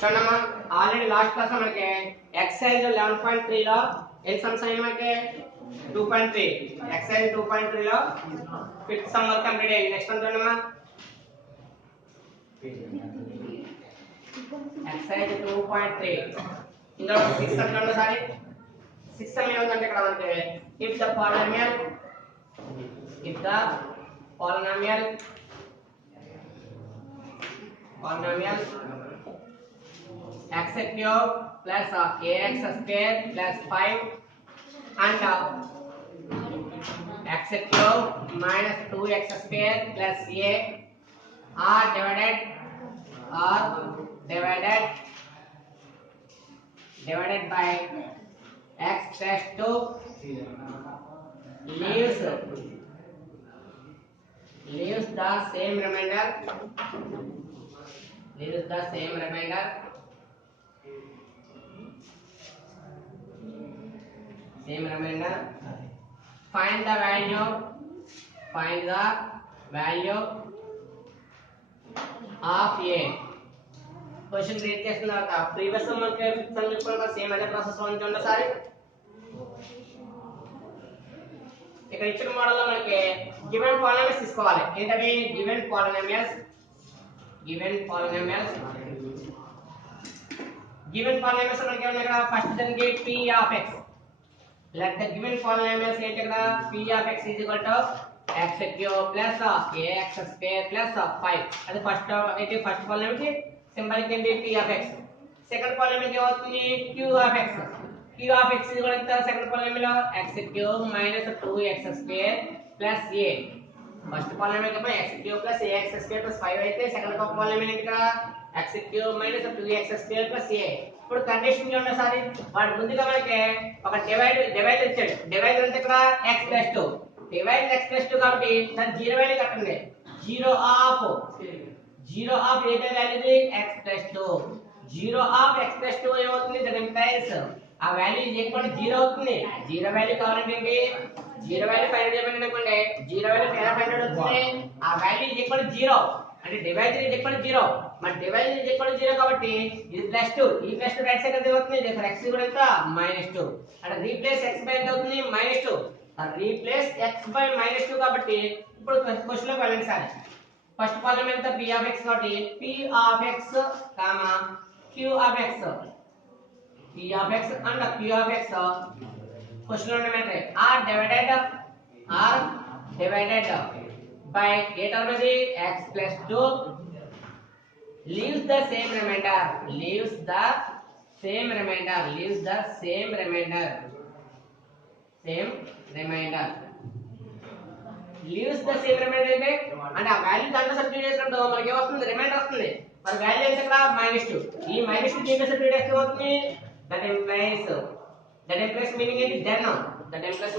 చూడమ్మా already last class లో మనకి ఎక్సర్సైజ్ 11.3 లో ఎన్ని సమ్స్ అయినాయి మనకి 2.3 ఎక్సర్సైజ్ 2.3 లో ఫిఫ్త్ సమ్ వర్క్ కంప్లీట్ అయ్యింది. నెక్స్ట్ వన్ చూడమ్మా ఎక్సర్సైజ్ 2.3 ఇందులో 6 సమ్ చూడండి సారీ 6 సమ్ ఏముందంటే ఇక్కడ మనకి if the polynomial x cube plus ax square plus 5 and x cube minus 2x square plus a are divided by x plus 2 leaves the same remainder find the value of a question read చేసిన తర్వాత previous some మనకి fifth sum చెప్పుకున్నాక same అదే process లో ఉంచండి sorry ఇక్కడ ఇచ్చిన model లో మనకి గివెన్ పాలినామియల్స్ తీసుకోవాలి. ఏంటవి గివెన్ పాలినామియల్స్ మనకి ఏమన్నా ఇక్కడ ఫస్ట్ దానికి p of x let the given polynomials ఏంటి ఇక్కడ p of x is equal to x cube plus ax square plus 5 అది ఫస్ట్ ఏంటి ఫస్ట్ పాలినామియల్ కి సింబల్ ఏంటి p of x second polynomial కి ఏమవుతుంది q of x is equal to second polynomial x cube minus 2x square plus a first polynomial కి x cube plus ax square plus 5 అయితే second polynomial ఏంటి ఇక్కడ x cube minus 2x square plus a ఇప్పుడు condition చూడండి sorry వాడు ముందుగా మనకి ఒక డివైడ్ ఇచ్చాడు. డివైడ్ అంటే ఇక్కడ x plus 2 divide x plus 2 కాబట్టి దాని జీరో వాల్యూ కట్టండి. Zero of A value x plus 2 zero of x plus 2 ఏమవుతుంది దట్ ఇంప్లైస్ ఆ వాల్యూ ఈజ్ ఈక్వల్ టు 0 అవుతుంది. జీరో వాల్యూ కావాలంటే ఏంటి జీరో వాల్యూ ఫైండ్ చేయమని అనుకోండి జీరో వాల్యూ ఎలా ఫైండ్ అవుట్ అవుతుంది ఆ వాల్యూ ఈజ్ ఈక్వల్ టు 0 అంటే డివైజర్ ఈజ్ ఈక్వల్ టు 0 మరి డివైజర్ ఈజ్ ఈక్వల్ టు 0 కాబట్టి ఇది ప్లస్ 2 ఈ ప్లస్ 2 రైట్ సైడ్ ఎంత అవుతుంది దేర్ x కూడా ఎంత -2 అంటే రీప్లేస్ x బై ఎంత అవుతుంది -2 రీప్లేస్ x బై -2 కాబట్టి ఇప్పుడు క్వశ్చన్ లోకి వెళ్ళండి సార్ ఫస్ట్ కాలమ్ ఎంత p ఆఫ్ x కాబట్టి p of x q of x p of x and q of x question లో ఏమంటే are divided by A term ఇది x plus 2 leaves the same remainder leaves the same remainder అంటే ఆ value దాంట్లో substitute చేసినప్పుడు మనకి ఏమొస్తుంది reminder వస్తుంది. మరి వాల్యూ ఎంత ఇక్కడ -2 ఈ -2 దీంట్లో సబ్స్టిట్యూట్ చేస్తే ఏమవుతుంది దట్ ఇంప్లైస్ మీనింగ్ ఏంటి దెన్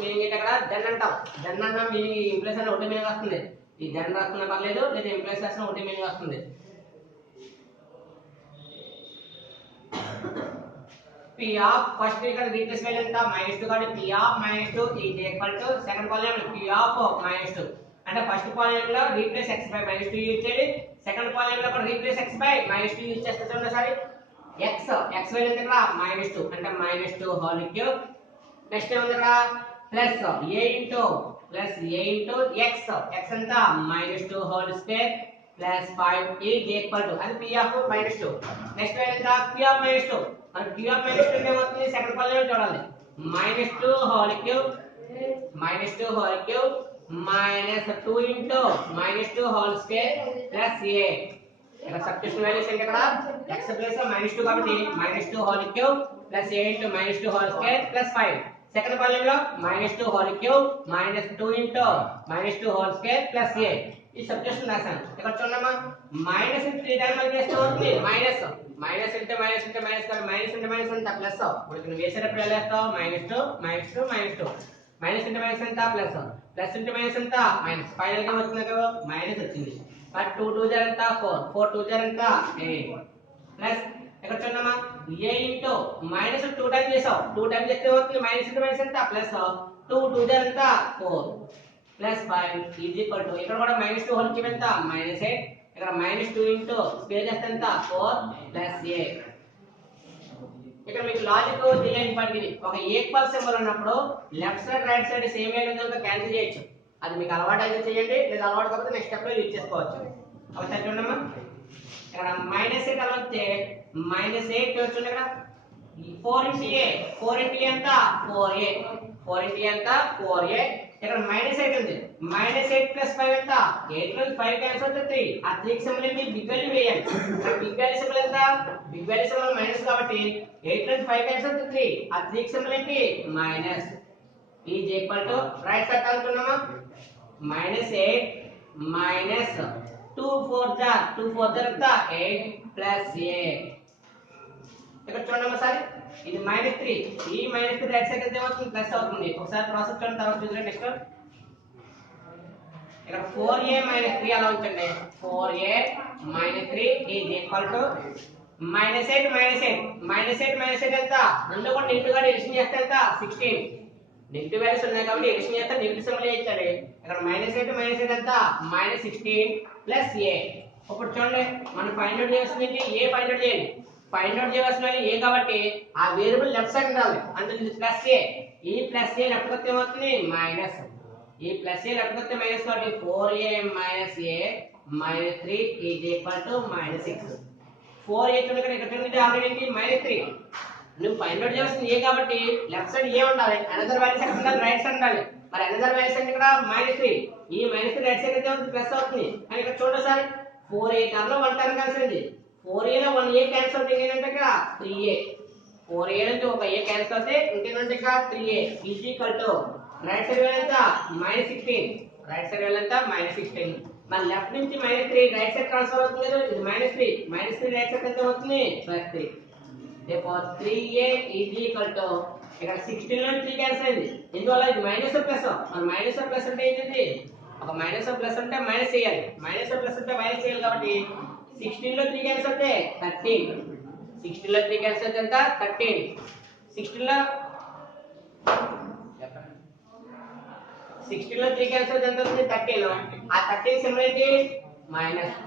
మీనింగ్ ఏంటి అక్కడ దెన్ అంటాం. దెన్ అన్న మీనింగ్ ఇంప్లైస్ అన్న ఒకటి మీనింగ్ వస్తుంది. ఈ దెన్ రాస్తున్నా పర్లేదు లేదా ఇంప్లైస్ రాసిన ఒకటి మీనింగ్ వస్తుంది. p ఆఫ్ ఫస్ట్ ఇక్కడ రీప్లేస్ వాల్యూ ఎంత -2 కాబట్టి p of -2 is equal to second polynomial p of -2 అంటే ఫస్ట్ పాలినామియల్ లో రీప్లేస్ x బై -2 యూజ్ చేయండి. సెకండ్ పాలినామియల్ లో కూడా రీప్లేస్ x బై -2 యూజ్ చేస్తే చూడండి సారీ x వాల్యూ ఎంత ఇక్కడ -2 అంటే -2 హోల్ క్యూబ్ నెక్స్ట్ ఏముంది ఇక్కడ ప్లస్ a ఇంటూ x ఎంత -2 whole square plus 5 is equal to అది p ఆఫ్ -2 నెక్స్ట్ వాల్యూ ఎంత p ఆఫ్ -2 మరి p ఆఫ్ -2 అంటే ఏమవుతుంది సెకండ్ పాలినామియల్ చూడాలి -2 whole cube -2 into -2 whole square plus a ఇక్కడ సబ్స్టిట్యూషన్ వాల్యూస్ ఏంటి ఇక్కడ x ప్లస్ -2 కాబట్టి -2 whole cube plus a into -2 whole square plus 5 second polynomial లో -2 whole cube -2 into -2 whole square plus a ఈ substitution రాశాను. ఇక్కడ చూడమ్మా మైనస్ 3 టైమ్స్ మళ్ళీ చేస్తే అవుతుంది మైనస్ అంటే మైనస్ అంత ప్లస్ ఇప్పుడు నువ్వు వేసేటప్పుడు ఎలా వేస్తావు -2 మైనస్ అంటే మైనస్ ఎంత ప్లస్ అంటే మైనస్ ఎంత మైనస్ ఫైనల్ గా వచ్చింది కదా మైనస్ వచ్చింది. బట్ 2 2 జర్ ఎంత 4 4 2 జర్ ఎంత 8 ప్లస్ ఇక్కడ చూడమ్మా a ఇంటూ -2 టైమ్స్ చేసావు 2 టైమ్స్ చేస్తే అవుతుంది మైనస్ అంటే మైనస్ ఎంత ప్లస్ 2 2 జర్ ఎంత 4 ప్లస్ 5 ఈజ్ ఈక్వల్ టు ఇక్కడ కూడా -2 హోల్ క్యూబ్ ఎంత -8 ఇక్కడ -2 ఇంటూ స్క్వేర్ చేస్తే ఎంత 4 ప్లస్ a ఇక్కడ మీకు లాజిక్ తెలియని పడికి ఒక ఈక్వల్ సింబల్ ఉన్నప్పుడు left side right side same అయినందుకు క్యాన్సిల్ చేయొచ్చు. అది మీకు అలవాటు అయితే చేయండి, లేదా అలవాటు కాకపోతే నెక్స్ట్ స్టెప్ లో యూజ్ చేసుకోవచ్చు. ఒకసారి చూడమ్మా, ఇక్కడ మైనస్ 8 అలా వస్తే మైనస్ 8 వచ్చింది ఇక్కడ 4 into a 4 into a ఎంత 4a 4 into a ఎంత 4a. ఇక్కడ మైనస్ 8 ఉంది, మైనస్ 8 ప్లస్ 5 ఎంత 8 నుంచి 5 క్యాన్సిల్ అవుతే 3. ఆ 3 కి సింబల్ ఏంటి బిగ్ వాల్యూ వేయాలి. ఇక్కడ బిగ్ వాల్యూ సింబల్ ఎంత బిగ్ వాల్యూ సింబల్ మైనస్ కాబట్టి 8 నుంచి 5 క్యాన్సిల్ అవుతే 3. ఆ 3 కి సింబల్ ఏంటి minus. Is equal to right side అనుకున్నామా మైనస్ 8 మైనస్ 2 4 ఎంత 8 ప్లస్ a. ఇక్కడ చూడండి సార్ ఇది -3, ఈ -3 రైట్ సైడ్ అయితే ఏమవుతుంది ప్లస్ అవుతుంది. ఒకసారి ప్రాసెస్ చూడండి తర్వాత చూద్దాం. నెక్స్ట్ ఇక్కడ 4a - 3 అలా ఉంచండి. 4a - 3 ఈజ్ ఈక్వల్ టు -8 ఎంత రెండు కూడా నెగటివ్ గా ఎడిషన్ చేస్తే ఎంత 16. నెగటివ్ వాల్యూస్ ఉన్నాయి కాబట్టి ఎడిషన్ చేస్తే నెగటివ్ సింబల్ ఇచ్చాడు. ఇక్కడ -8 ఎంత -16 ప్లస్ a. ఇప్పుడు చూడండి మనం ఫైండ్ అవుట్ చేయాల్సింది ఏ ఫైండ్ అవుట్ చేయాలి. ఫైండ్ అవుట్ చేయాల్సినది ఏ కాబట్టి ఆ వేరియబుల్ లెఫ్ట్ సైడ్ ఉండాలి. అంటే ఇది ప్లస్ ఏ, ఈ ప్లస్ ఏ లెఫ్ట్ కొస్తే ఏమవుతుంది మైనస్, ఈ ప్లస్ ఏ లెఫ్ట్ కొస్తే మైనస్ కాబట్టి 4a - a - 3 is equal to -6. 4a ఇక్కడ చూడండి ఆల్రెడీ ఏంటి -3. నువ్వు ఫైండ్ అవుట్ చేయాల్సింది ఏ కాబట్టి లెఫ్ట్ సైడ్ ఏ ఉండాలి, అనదర్ వాల్యూస్ ఎక్కడ ఉండాలి రైట్ సైడ్ ఉండాలి. మరి అనదర్ వాల్యూస్ అంటే ఇక్కడ -3, ఈ -3 రైట్ సైడ్ అయితే అవుతుంది ప్లస్ అవుతుంది. కానీ ఇక్కడ చూడండి సార్ 4a టర్మ్ లో 1 టర్మ్ కలిసింది. 4a లో 1a క్యాన్సిల్ అవుతుంది. ఏంటంటే ఇక్కడ 3a 4a నుంచి ఒక a క్యాన్సిల్ అవుతే ఇంకేంటంటే ఇక్కడ 3a is equal to right side value ఎంత -16, రైట్ సైడ్ వాల్యూ ఎంత -16. మరి లెఫ్ట్ నుంచి -3 రైట్ సైడ్ ట్రాన్స్ఫర్ అవుతుంది కదా, ఇది -3 రైట్ సైడ్ ఎంత అవుతుంది +3. therefore 3a is equal to ఇక్కడ 16 లో 3 క్యాన్సిల్ అయింది. ఇందువల్ల ఇది మైనస్ ప్లస్, మరి మైనస్ ప్లస్ అంటే ఏంటిది ఒక మైనస్ ప్లస్ అంటే మైనస్ చేయాలి, మైనస్ ప్లస్ అంటే మైనస్ చేయాలి కాబట్టి 16 లో 3 క్యాన్సిల్ అవుతే 13, 16 లో 3 క్యాన్సిల్ అవుతే ఎంత 13, 16 లో 3 క్యాన్సిల్ అవుతే ఎంత అవుతుంది 13. ఆ 13 సింబల్ ఏంటి మైనస్,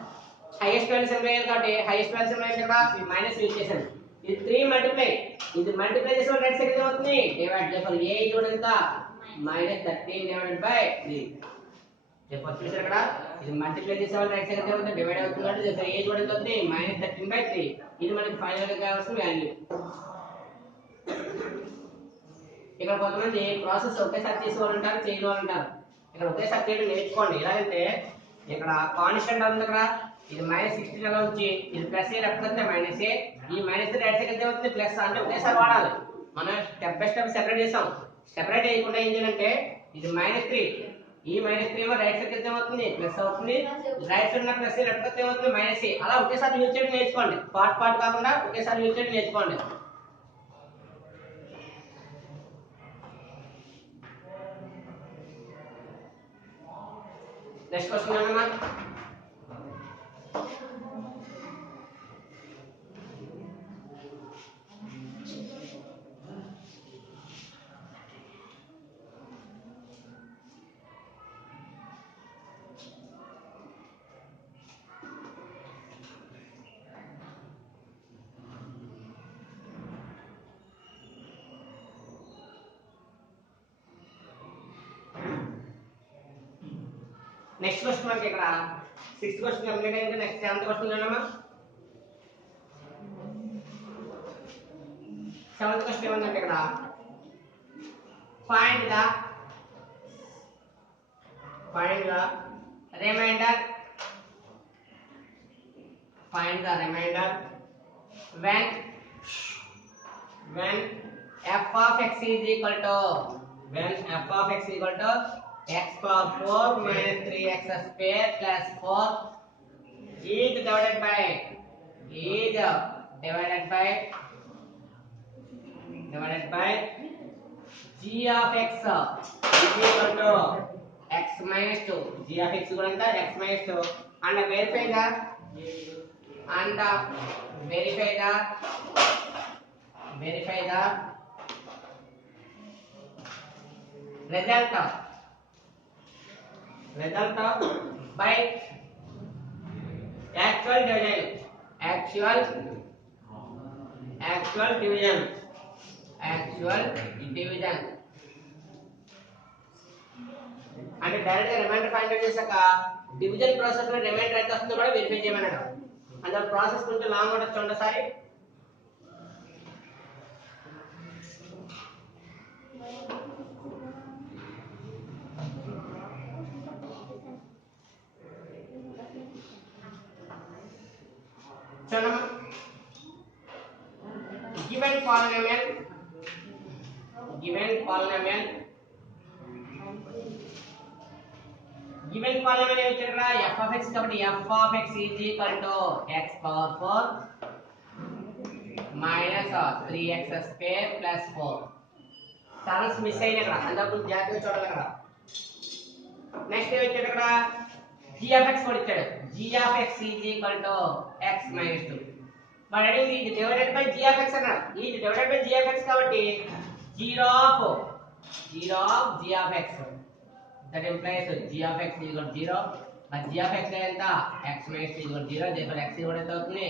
హైయెస్ట్ వాల్యూ సింబల్ ఏంటి కాబట్టి హైయెస్ట్ వాల్యూ సింబల్ ఏంటి ఇక్కడ మైనస్ యూజ్ చేశాను. ఇది 3 మల్టిప్లై, ఇది మల్టిప్లై చేసిన రైట్ సైడ్ ఏమవుతుంది డివైడ్. therefore a ఈక్వల్ ఎంత -13 డివైడెడ్ బై 3. therefore చూసారు ఇక్కడ ఇది మల్టిప్లై చేసేవాళ్ళు రైట్ సైడ్ ఏమవుతుంది డివైడ్ అవుతుంది కాబట్టి therefore a ఈక్వల్ ఎంత అవుతుంది -13/3. ఇది మనకి ఫైనల్ గా కావాల్సిన వాల్యూ. ఇక్కడ కొంతమంది ప్రాసెస్ ఒకేసారి చేసేవాళ్ళు ఉంటారు, చేయని వాళ్ళు ఉంటారు. ఇక్కడ ఒకేసారి చేయడం నేర్చుకోండి. ఎలాగంటే ఇక్కడ కాన్స్టెంట్ ఉంది కదా, ఇది -16 అలా వచ్చి ఇది ప్లస్ ఏ లెఫ్ట్ వస్తే మైనస్ ఏ, ఈ మైనస్ రైట్ సైడ్ అయితే అవుతుంది ప్లస్. అంటే ఒకేసారి వాడాలి. మనం స్టెప్ బై స్టెప్ సెపరేట్ చేసాం. సెపరేట్ చేయకుండా ఏం చేయాలంటే ఇది -3, ఈ -3 ఏమో రైట్ సైడ్ అయితే అవుతుంది ప్లస్ అవుతుంది, రైట్ సైడ్ ఉన్న ప్లస్ ఏ లెఫ్ట్ వస్తే అవుతుంది మైనస్ ఏ. అలా ఒకేసారి యూజ్ చేయడం నేర్చుకోండి. పార్ట్ కాకుండా ఒకేసారి యూజ్ చేయడం నేర్చుకోండి. నెక్స్ట్ క్వశ్చన్ అన్నమా నెక్స్ట్ క్వశ్చన్ మనకి ఇక్కడ 6th క్వశ్చన్ కంప్లీట్ అయింది. నెక్స్ట్ 7th క్వశ్చన్ అన్నమా 7th క్వశ్చన్ ఏమంటే ఇక్కడ find the remainder when f of x is equal to x power 4 minus 3x square plus 4 is divided by g of x is equal to x minus 2. g of x equal to x minus 2 and verify the result of by actual actual division అంటే direct గా reminder find out చేశాక division process లో reminder ఎంత వస్తుందో కూడా verify చేయమన్నాడు. అంటే process కొంచెం లాంగ్ ఉండొచ్చు ఒకసారి. చూడమ్మా, given polynomial ఏమి ఇచ్చాడు f of x కాబట్టి f of x is equal to x power 4 minus 3x square plus 4. Terms miss అయినాయి ఇక్కడ, అందుకు జాగ్రత్తగా చూడాలి ఇక్కడ. నెక్స్ట్ ఏమి ఇచ్చాడు ఇక్కడ, g of x కూడా ఇచ్చాడు. g of x is equal to x minus 2. but it is divided by g of x అన్నాడు. ఇది divided by g of x కాబట్టి 0 of g of x. that implies g of x is equal to 0. but g of x ఎంత, x minus 2 is equal to 0. therefore x కూడా ఎంత అవుతుంది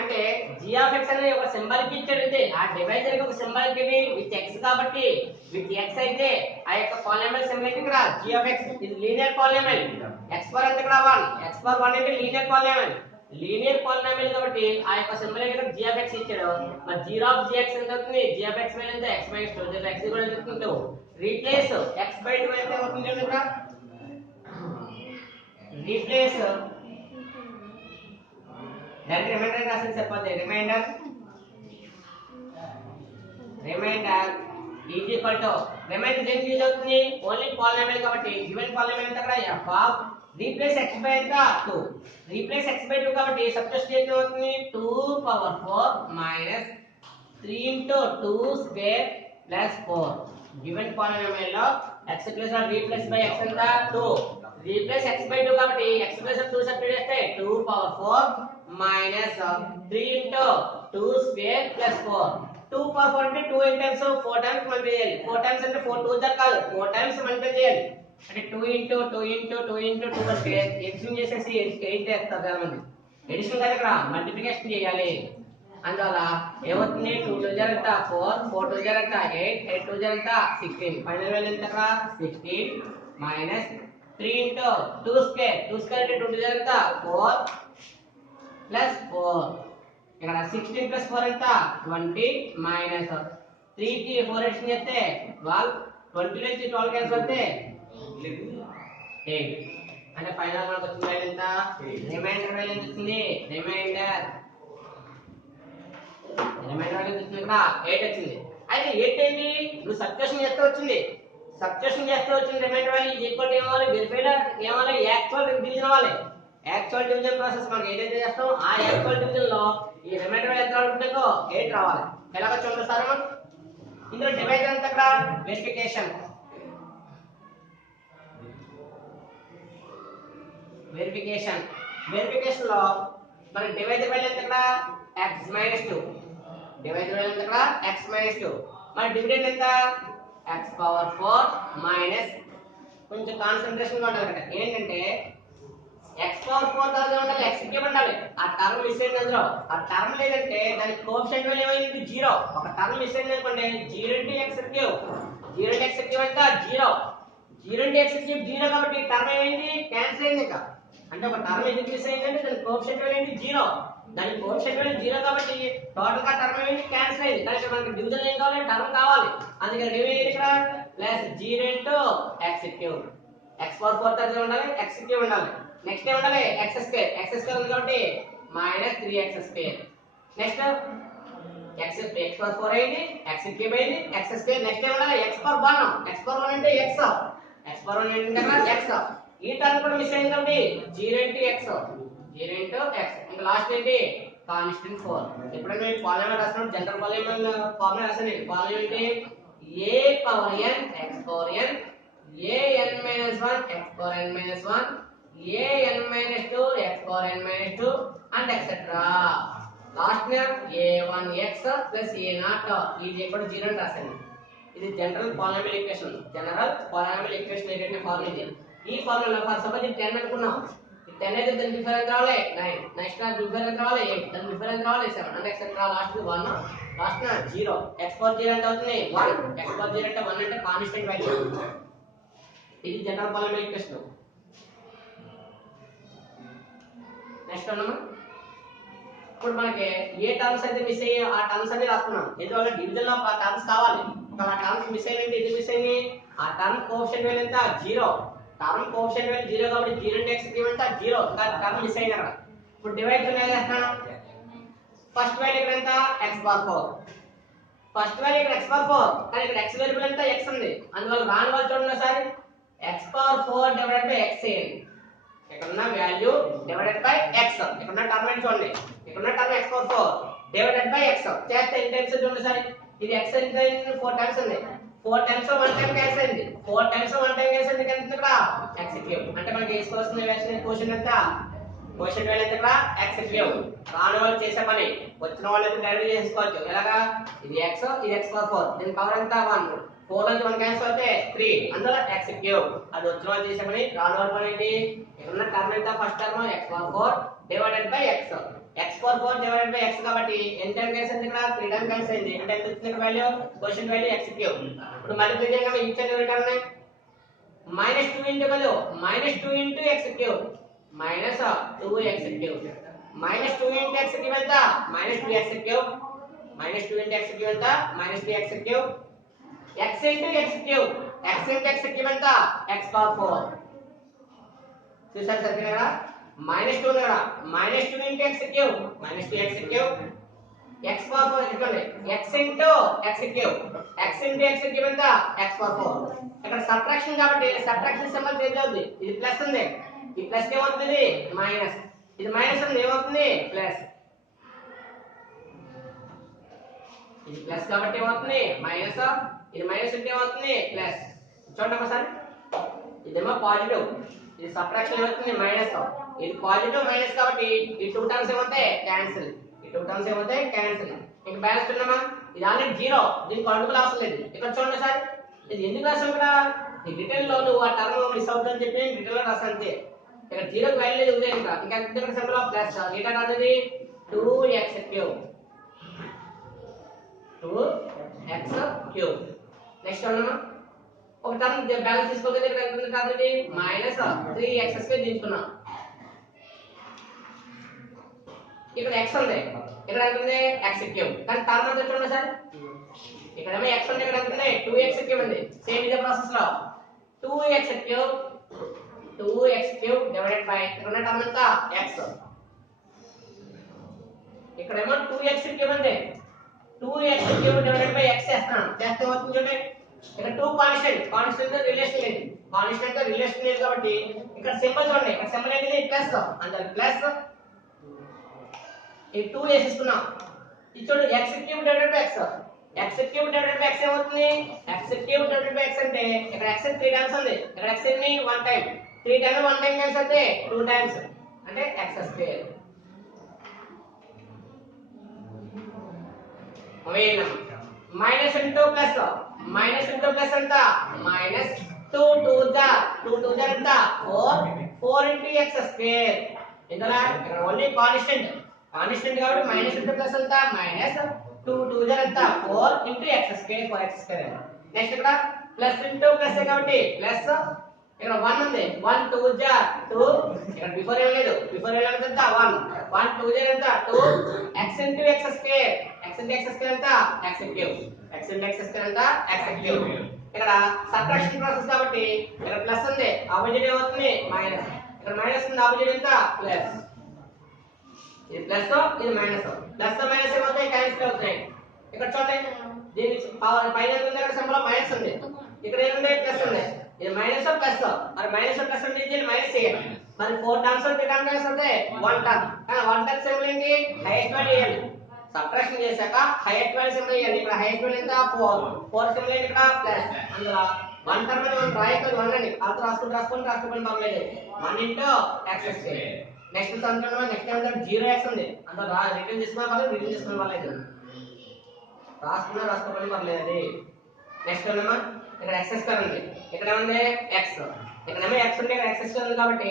అంటే g of x అనేది ఒక symbol కి ఇచ్చాడు. అంటే ఆ డివైజర్ కి ఒక సింబల్ కి విత్ x కాబట్టి విత్ x అయితే ఆ యొక్క పాలినామియల్ సింబల్ ఇక్కడ g of x ఇది లీనియర్ పాలినామియల్. x పవర్ ఎంత ఇక్కడ 1, x పవర్ 1 అంటే లీనియర్ పాలినామియల్ కాబట్టి ఆ యొక్క సింబల్ ఇక్కడ g of x ఇచ్చాడు. మరి 0 of gx ఎంత అవుతుంది, g of x వాల్యూ ఎంత, x minus 2. అంటే x కూడా ఎంత అవుతుంది, రీప్లేస్ x by 2 ఎంత అవుతుంది ఇక్కడ, రీప్లేస్ డైరెక్ట్ రిమైండర్ రాసి చెప్పొద్దు. Remainder is equal to remainder దేనికి యూజ్ అవుతుంది, ఓన్లీ పాలినామియల్ కాబట్టి గివెన్ పాలినామియల్ ఎంత అక్కడ f of replace x by ఎంత 2, రీప్లేస్ x by 2 కాబట్టి సబ్స్టిట్యూట్ ఎంత అవుతుంది 2 power 4 minus 3 into 2 square plus 4. Given polynomial లో x plus replace by x ఎంత 2, రీప్లేస్ x by 2 కాబట్టి x ప్లస్ 2 సబ్స్టిట్యూట్ చేస్తే 2 power 4 minus 3 into 2 square plus 4. 2 power 4 అంటే 2 times 4 times multiply చేయాలి. 4 times అంటే 4 2 జర్ కాదు, 4 టైమ్స్ మల్టిప్లై చేయాలి. అంటే 2 into 2 into 2 into 2 అంటే ఎడిషన్ చేసేసి 8 చేస్తారు చాలా మంది. ఎడిషన్ కాదు ఇక్కడ మల్టిప్లికేషన్ చేయాలి. అందువల్ల ఏమవుతుంది 2 2 జర్ ఎంత 4, 4 2 జర్ ఎంత 8, 8 2 జర్ ఎంత 16. ఫైనల్ వాల్యూ ఎంత ఇక్కడ 16 minus 3 into 2 square అంటే 2 2 జర్ ఎంత 4 ప్లస్ 4. ఇక్కడ 16 ప్లస్ 4 ఎంత 20 మైనస్ 3 కి 4 ఎడిషన్ చేస్తే 12, 20 నుంచి 12 క్యాన్సిల్ అయితే 8. అంటే ఫైనల్ మనకు వచ్చిన వాల్యూ ఎంత, రిమైండర్ వాల్యూ ఎంత వచ్చింది, రిమైండర్ వాల్యూ వచ్చింది ఇక్కడ 8 వచ్చింది. అయితే 8 ఏంటి, నువ్వు సబ్స్టిట్యూషన్ చేస్తే వచ్చింది remainder value is equal to ఏమవాలి, వెరిఫైడ్ ఏమవాలి, యాక్చువల్ డివిజన్ అవ్వాలి. యాక్చువల్ డివిజన్ ప్రాసెస్ మనం ఏదైతే చేస్తాం ఆ యాక్చువల్ డివిజన్ లో ఈ రిమైండర్ వాల్యూ ఎంత రావాలంటే 8 రావాలి. ఎలాగో చూడండి సార్, ఇందులో డివైజర్ ఎంత ఇక్కడ వెరిఫికేషన్ లో మన డివైజర్ వాల్యూ ఎంత ఇక్కడ x minus 2, డివైజర్ వాల్యూ ఎంత ఇక్కడ x minus 2. మన డివిడెండ్ ఎంత x పవర్ 4 మైనస్ కొంచెం కాన్సంట్రేషన్ గా ఉండాలి ఇక్కడ. ఏంటంటే x పవర్ 4 తర్వాత ఉండాలి, x కి ఉండాలి. ఆ టర్మ్ మిస్ అయింది, అందులో ఆ టర్మ్ లేదంటే దాని కోఎఫిషియంట్ వాల్యూ ఏమైంది 0. ఒక టర్మ్ మిస్ అయింది అనుకోండి 0 into x cube, 0 into x cube అంటే 0 into x క్యూబ్ 0 కాబట్టి టర్మ్ ఏమైంది క్యాన్సిల్ అయింది. ఇంకా అంటే ఒక టర్మ్ ఎందుకు మిస్ అయిందంటే దాని కోఎఫిషియంట్ వాల్యూ ఏంటి 0, దాని కోఎఫిషియంట్ వాల్యూ 0 కాబట్టి టోటల్ గా టర్మ్ ఏమైంది క్యాన్సిల్ అయింది. కానీ మనకి డివిజన్ ఏం కావాలి, టర్మ్ కావాలి. అందుకని రిమైండర్ ఇక్కడ plus 0 into x cube, x power 4 తర్వాత ఉండాలి, x క్యూబ్ ఉండాలి. నెక్స్ట్ ఏ ఉండాలి x స్క్వేర్ ఉంది కాబట్టి minus 3x square. Next x power 4 అయింది, x క్యూబ్ అయింది, x స్క్వేర్. నెక్స్ట్ ఏ ఉండాలి x పవర్ 1 అంటే x పవర్ 1 అంటే x. ఈ టర్మ్ కూడా మిస్ అయింది కాబట్టి 0 into x. ఇంకా లాస్ట్ ఏంటి కాన్స్టెంట్ 4. ఎప్పుడైనా మీరు పాలినామియల్ రాసినప్పుడు జనరల్ పాలినామియల్ ఫార్ములా రాసండి. పాలినామియల్ ఏంటి a power n x power n, a n minus 1 x power n minus 1, a n minus 2 x power n minus 2 and etc. Last name a1x plus a0 is equal to 0 అని రాశాను. ఇది general polynomial equation. ఏదైతే formula ఈ formula for suppose 10 అనుకున్నాం, 10 అయితే దాని before ఎంత రావాలి 9, నెక్స్ట్ బిఫోర్ ఎంత రావాలి 8, దాని బిఫోర్ ఎంత రావాలి 7, అంటే x ఎంత లాస్ట్ 1, లాస్ట్ 0. x పవర్ 0 ఎంత అవుతుంది 1, x పవర్ 0 అంటే 1 అంటే కాన్స్టెంట్ వాల్యూ. ఇది జనరల్ పాలినామియల్ ఈక్వేషన్. నెక్స్ట్ అన్నమా ఇప్పుడు మనకి ఏ టర్మ్స్ అయితే మిస్ అయ్యి ఆ టర్మ్స్ అన్ని రాసుకున్నాం. ఎందువల్ల డివిజన్ లో ఆ టర్మ్స్ కావాలి. ఒకవేళ ఆ టర్మ్స్ మిస్ అయినంటే ఇది మిస్ అయ్యి ఆ టర్మ్ కోఎఫిషియంట్ వాల్యూ ఎంత 0. టర్మ్ కోఎఫిషియంట్ వాల్యూ 0 కాబట్టి 0 ఇంటూ x కి ఎంత 0. ఇంకా టర్మ్ మిస్ అయ్యింది అక్కడ. ఇప్పుడు డివైడ్ ఎలా చేస్తాను? ఫస్ట్ వాల్యూ ఇక్కడ ఎంత x పవర్ 4. ఫస్ట్ వాల్యూ ఇక్కడ x పవర్ 4 కానీ ఇక్కడ x వేరియబుల్ ఎంత x ఉంది. అందువల్ల రాని వాళ్ళు చూడండి ఒకసారి x power 4 divided by x చేయండి. ఇక్కడ ఉన్న వాల్యూ డివైడెడ్ బై x. ఇక్కడ ఉన్న టర్మ్ ఏంటి చూడండి. ఇక్కడ ఉన్న term x power 4 divided by x చేస్తే ఎన్ని టైమ్స్ చూడండి సార్. ఇది x ఎంత అయింది 4 టైమ్స్ ఉంది. 4 టైమ్స్ 1 టైం క్యాన్సిల్ అయింది. 4 టైమ్స్ 1 టైం క్యాన్సిల్ అయింది ఎంత ఇక్కడ x క్యూబ్. అంటే మనకి వేసుకోవాల్సిన వాల్యూ క్వశ్చన్ ఎంత క్వశ్చన్ వాల్యూ ఎంత ఇక్కడ x క్యూబ్. రాని వాళ్ళు చేసే పని వచ్చిన వాళ్ళు అయితే డైరెక్ట్ చేసుకోవచ్చు. ఎలాగా ఇది x ఇది x పవర్ 4 దీని పవర్ ఎంత 1. 4 నుంచి 1 క్యాన్సిల్ అయితే 3 అందులో x క్యూబ్. అది వచ్చిన వాళ్ళు చేసే పని. రాని వాళ్ళ పని ఏంటి ఇక్కడ ఉన్న టర్మ్ ఎంత first term x power 4 divided by x. x power 4 divided by x కాబట్టి ఎంత టైం క్యాన్సిల్ అయింది ఇక్కడ 3 టైం క్యాన్సిల్ అయింది. అంటే ఎంత వచ్చింది ఇక్కడ value question value x cube. ఇప్పుడు మల్టిప్లై చేయగా ఈ ఇచ్చిన return -2 into value -2 into x cube -2x cube. -2 into x cube ఎంత -2x cube. -2 into x cube ఎంత -2x cube. x into x cube. x into x cube ఎంత x power 4. చూసారు సరిగ్గా -2 ఉంది కదా -2 into x cube -2x cube. x power 4 ఇదిగోండి x into x cube. x into x cube ఎంత x power 4. ఇక్కడ subtraction కాబట్టి సబ్ట్రాక్షన్ సింబల్ చేంజ్ అవుతుంది. ఇది ప్లస్ ఉంది. ఈ ప్లస్ ఏమవుతుంది మైనస్. ఇది మైనస్ ఉంది ఏమవుతుంది ప్లస్. ఇది ప్లస్ కాబట్టి ఏమవుతుంది మైనస్. ఇది మైనస్ ఉంటే ఏమవుతుంది ప్లస్. చూడండి ఒకసారి ఇదేమో పాజిటివ్. ఇది సబ్ట్రాక్షన్ ఏమవుతుంది మైనస్. ఇది పాజిటివ్ మైనస్ కాబట్టి ఈ 2 టర్మ్స్ ఏమవుతాయి క్యాన్సిల్. ఈ 2 టర్మ్స్ ఏమవుతాయి క్యాన్సిల్. ఇంక బ్యాలెన్స్ ఉన్నామా ఇది ఆల్రెడీ 0. దీనికి కౌంట్ అవసరం లేదు. ఇక్కడ చూడండి సార్ ఇది ఎందుకు రాసాం ఇక్కడ ఈ డీటెయిల్ లో నువ్వు ఆ టర్మ్ మిస్ అవుతుందని చెప్పి డీటెయిల్ లో రాసాను అంతే. ఇక్కడ 0 కి వాల్యూ లేదు ఉదయం ఇంకా ఇంకా ఇక్కడ సింబల్ ఆఫ్ ప్లస్ డేటా అనేది 2x cube 2x cube. Next అన్నమా ఒక టర్మ్ బ్యాలెన్స్ తీసుకోకపోతే ఇక్కడ ఎంత ఉంది టర్మ్ ఇది -3x స్క్వేర్ తీసుకున్నాం. ఇక్కడ x ఉంది ఇక్కడ ఎంత ఉంది x క్యూబ్. కానీ టర్మ్ అంతా చూడండి సార్ ఇక్కడ ఏమో x ఉంది ఇక్కడ ఎంత ఉంది 2x క్యూబ్ ఉంది. సేమ్ ఇదే ప్రాసెస్ లో 2x క్యూబ్ డివైడెడ్ బై ఇక్కడ ఉన్న టర్మ్ ఎంత x. ఇక్కడేమో 2x క్యూబ్ ఉంది 2x cube divided by x చేస్తాను. చేస్తే అవుతుంది చూడండి ఇక్కడ 2 కాన్స్టెంట్ తో రిలేషన్ లేదు. కాన్స్టెంట్ తో రిలేషన్ లేదు కాబట్టి ఇక్కడ సింబల్ చూడండి. ఇక్కడ సింబల్ ఏంటిది ప్లస్. అందులో ప్లస్ ఈ 2 వేసేసుకున్నాం. ఇది చూడు x cube divided by x. x cube divided by x ఏమవుతుంది x cube divided by x అంటే ఇక్కడ x 3 టైమ్స్ ఉంది. ఇక్కడ x ని 1 టైం 3 టైం 1 టైం క్యాన్సిల్ అయితే 2 టైమ్స్ అంటే x square. Minus into plus ఎంత -2 2 జా ఎంత 4 ఇంటూ x స్క్వేర్. ఇందులో ఇక్కడ ఓన్లీ కాన్స్టెంట్ కాబట్టి మైనస్ ఇంటూ ప్లస్ ఎంత -2 2 జా ఎంత 4 into x square 4x square. Next ఇక్కడ ప్లస్ ఇంటూ ప్లస్ కాబట్టి ప్లస్ ఇక్కడ 1 ఉంది 1 2 జా 2 ఇక్కడ బిఫోర్ ఏం లేదు. బిఫోర్ ఏం ఎంత 1 2 జా ఎంత 2 x into x square. x into x square ఎంత x cube. x into x square ఎంత x క్యూబ్. ఇక్కడ సబ్ట్రాక్షన్ ప్రాసెస్ కాబట్టి ఇక్కడ ప్లస్ ఉంది ఆపోజిట్ ఏమవుతుంది మైనస్. ఇక్కడ మైనస్ ఉంది ఆపోజిట్ ఎంత ప్లస్. ఇది ప్లస్ ఇది మైనస్. ప్లస్ మైనస్ ఏమవుతాయి క్యాన్సిల్ అవుతాయి. ఇక్కడ చూడండి దీని పైన ఉంది ఇక్కడ సింబల్ మైనస్ ఉంది. ఇక్కడ ఏముంది ప్లస్ ఉంది. ఇది మైనస్ ప్లస్ మరి మైనస్ ప్లస్ అంటే దీన్ని మైనస్ చేయాలి. మరి 4 టర్మ్స్ 3 టర్మ్స్ క్యాన్సిల్ అవుతాయి 1 టర్మ్. కానీ 1 టర్మ్ సింబల్ ఏంటి హైయెస్ట్ వాల్యూ వేయాలి. సబ్ట్రాక్షన్ చేశాక హైయెస్ట్ వాల్యూ సింబల్ వేయాలి. ఇక్కడ హైయెస్ట్ వాల్యూ ఎంత 4 సింబల్ ఏంటి ఇక్కడ ప్లస్. అందులో 1 టర్మ్ అని మనం రాయొచ్చు 1 అని తర్వాత రాసుకొని పర్లేదు 1 ఇంటూ x స్క్వేర్. నెక్స్ట్ సంఖ్యలో నెక్స్ట్ ఏమంటే 0x ఉంది. అందులో రిటర్న్ చేసుకున్నా పర్లేదు రిటర్న్ చేసుకున్నా పర్లేదు రాసుకోవాలి పర్లేదు అది. నెక్స్ట్ ఏమన్నా ఇక్కడ x స్క్వేర్ ఉంది. ఇక్కడ ఏముంది x. ఇక్కడేమో x ఉంటే ఇక్కడ x స్క్వేర్ ఉంది కాబట్టి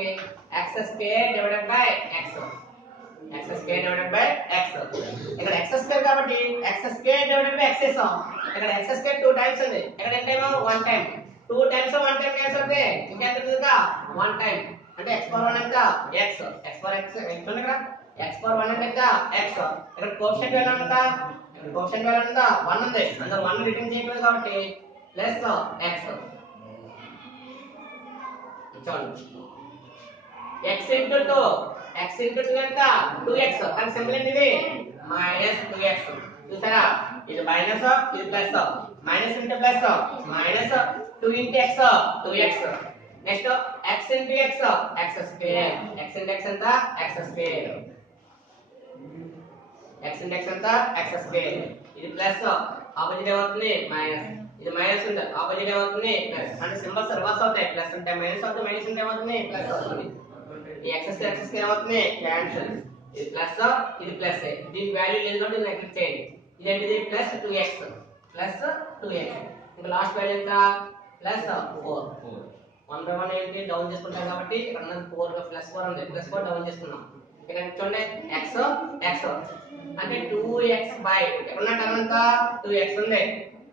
x x square divided by x x square divided by x ఇక్కడ x square కాబట్టి x square divided by x చేసాం ఇక్కడ x square 2 టైమ్స్ ఉంది ఇక్కడ ఎంత time 1 time 2 times 1 time cancel అవుతే ఇంకా ఎంత ఉందిగా 1 టైం అంటే x పవర్ 1 ఎంత x x పవర్ x ఎంత ఉంది ఇక్కడ x పవర్ 1 అంటే ఎంత x ఇక్కడ కోఎఫిషియంట్ వాల్యూ ఉందా ఇక్కడ కోఎఫిషియంట్ వాల్యూ ఉందా 1 ఉంది అందులో 1 రిటర్న్ చేయకూడదు కాబట్టి ప్లస్ x చూడండి x into 2 x into 2 ఎంత 2x కానీ సింబల్ ఏంటి ఇది మైనస్ 2x చూసారా ఇది మైనస్ ఇది plus minus into plus minus 2 into x 2x next x into x x square x into x ఎంత x square x into x ఎంత x square ఇది ప్లస్ ఆపోజిట్ ఏమవుతుంది మైనస్ ఇది మైనస్ ఉంటుంది opposite ఏమవుతుంది ప్లస్ అంటే symbols reverse అవుతాయి plus ఉంటే మైనస్ అవుతుంది మైనస్ ఉంటే ఏమవుతుంది ప్లస్ అవుతుంది ఈ x స్క్వేర్ ఏమవుతుంది క్యాన్సిల్ ఇది ప్లస్ ఇది ప్లస్ దీని వాల్యూ లేదు కాబట్టి నెగ్లెక్ట్ చేయండి ఇదేంటిది ప్లస్ 2x ఇంకా లాస్ట్ వాల్యూ ఎంత ప్లస్ 4 1 by 1 ఏంటి డౌన్ చేసుకుంటాం కాబట్టి ఇక్కడ ఉన్న 4 ప్లస్ 4 ఉంది ప్లస్ 4 డౌన్ చేసుకున్నాం ఇక్కడ చూడండి x అంటే 2x బై ఇక్కడ ఉన్న టర్మ్ ఎంత 2x ఉంది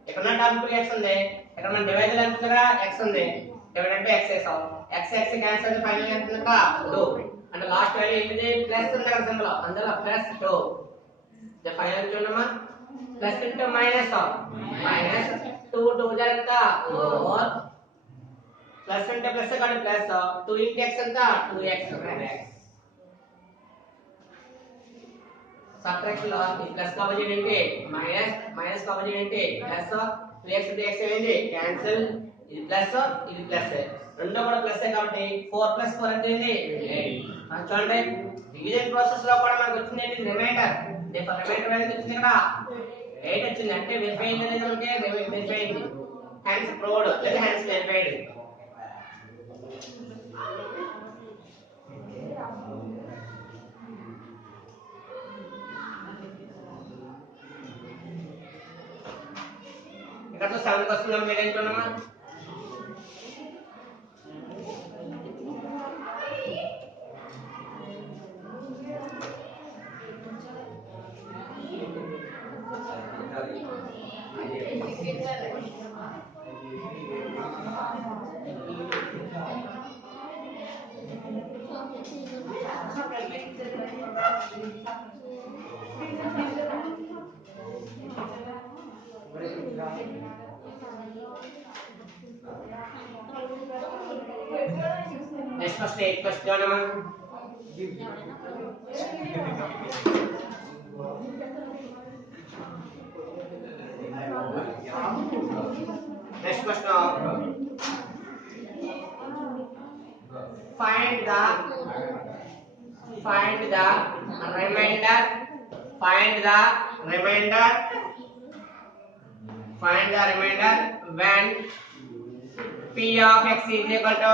ఇక్కడ ఉన్న టర్మ్ 2x ఉంది ఇక్కడ మన డివైజర్ ఎంత ఉందిగా x ఉంది డివైడెడ్ బై x చేసాం x క్యాన్సిల్ అయితే ఫైనల్ ఎంత ఉందిగా 2 అంటే లాస్ట్ వాల్యూ ఏంటిది ప్లస్ ఉంది కదా సింబల్ అందులో ప్లస్ 2 ద ఫైనల్ చూడమ్మా ప్లస్ ఇంటూ మైనస్ మైనస్ 2 2 ఎంత 4 ప్లస్ అంటే ప్లస్ కాబట్టి ప్లస్ 2 into x ఎంత 2x సబ్ట్రాక్షన్ లో ఈ ప్లస్ కాబట్టి ఏంటి మైనస్ కాబట్టి ఏంటి ప్లస్ 2x into x ఏంటి క్యాన్సిల్ ఇది ప్లస్ రెండు కూడా ప్లస్ కాబట్టి 4 + 4 అంటే ఏంటి 8 చూడండి డివిజన్ ప్రాసెస్ లో కూడా మనకు వచ్చింది ఏంటి రిమైండర్ రిమైండర్ అనేది వచ్చింది ఇక్కడ 8 వచ్చింది అంటే వెరిఫై అయింది అనేది మనకి వెరిఫై అయింది హ్యాన్స్ ప్రూవ్డ్ లేదా హ్యాన్స్ వెరిఫైడ్ ఇక్కడ 7 కి వస్తున్నాం మీరు ఏం చూడమ్మా next first 8 question naman next question find the remainder when p of x is equal to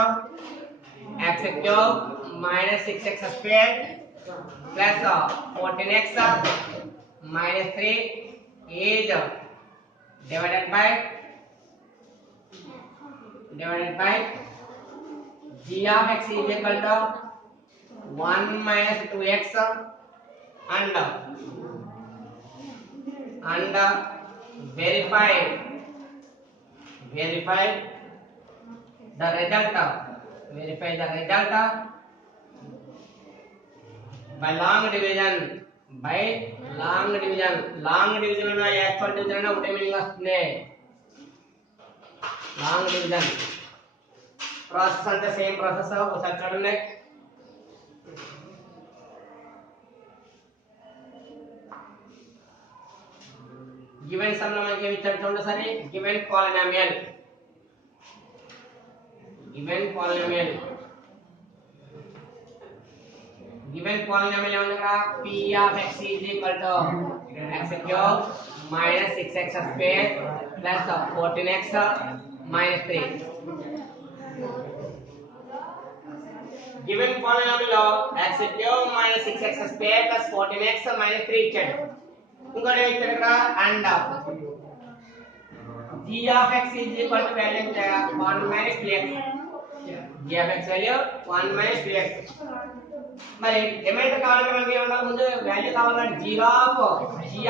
x cube minus 6x squared plus 14x minus 3 is divided by g of x is equal to 1 minus 2x and verify the result by long division long division అన్న actual division అన్న ఒకటే meaning వస్తుంది long division process అంటే same process ఒకసారి చూడండి given some లో మనకి ఏమి ఇచ్చారు చూడండి సరే గివెన్ పాలినామియల్ ఏమనగా p of x is equal to x cube minus 6x square plus 14x minus 3 given polynomial లో x cube minus 6x square plus 14x minus 3 ఇచ్చాడు ఇంకోటి ఇచ్చాడు ఇక్కడ and g of x is equal to value 1 minus 2x g of x value 1 minus 2x. మరి reminder కావాలంటే మనకి ఏముండాలి, ముందు వాల్యూ కావాలంటే g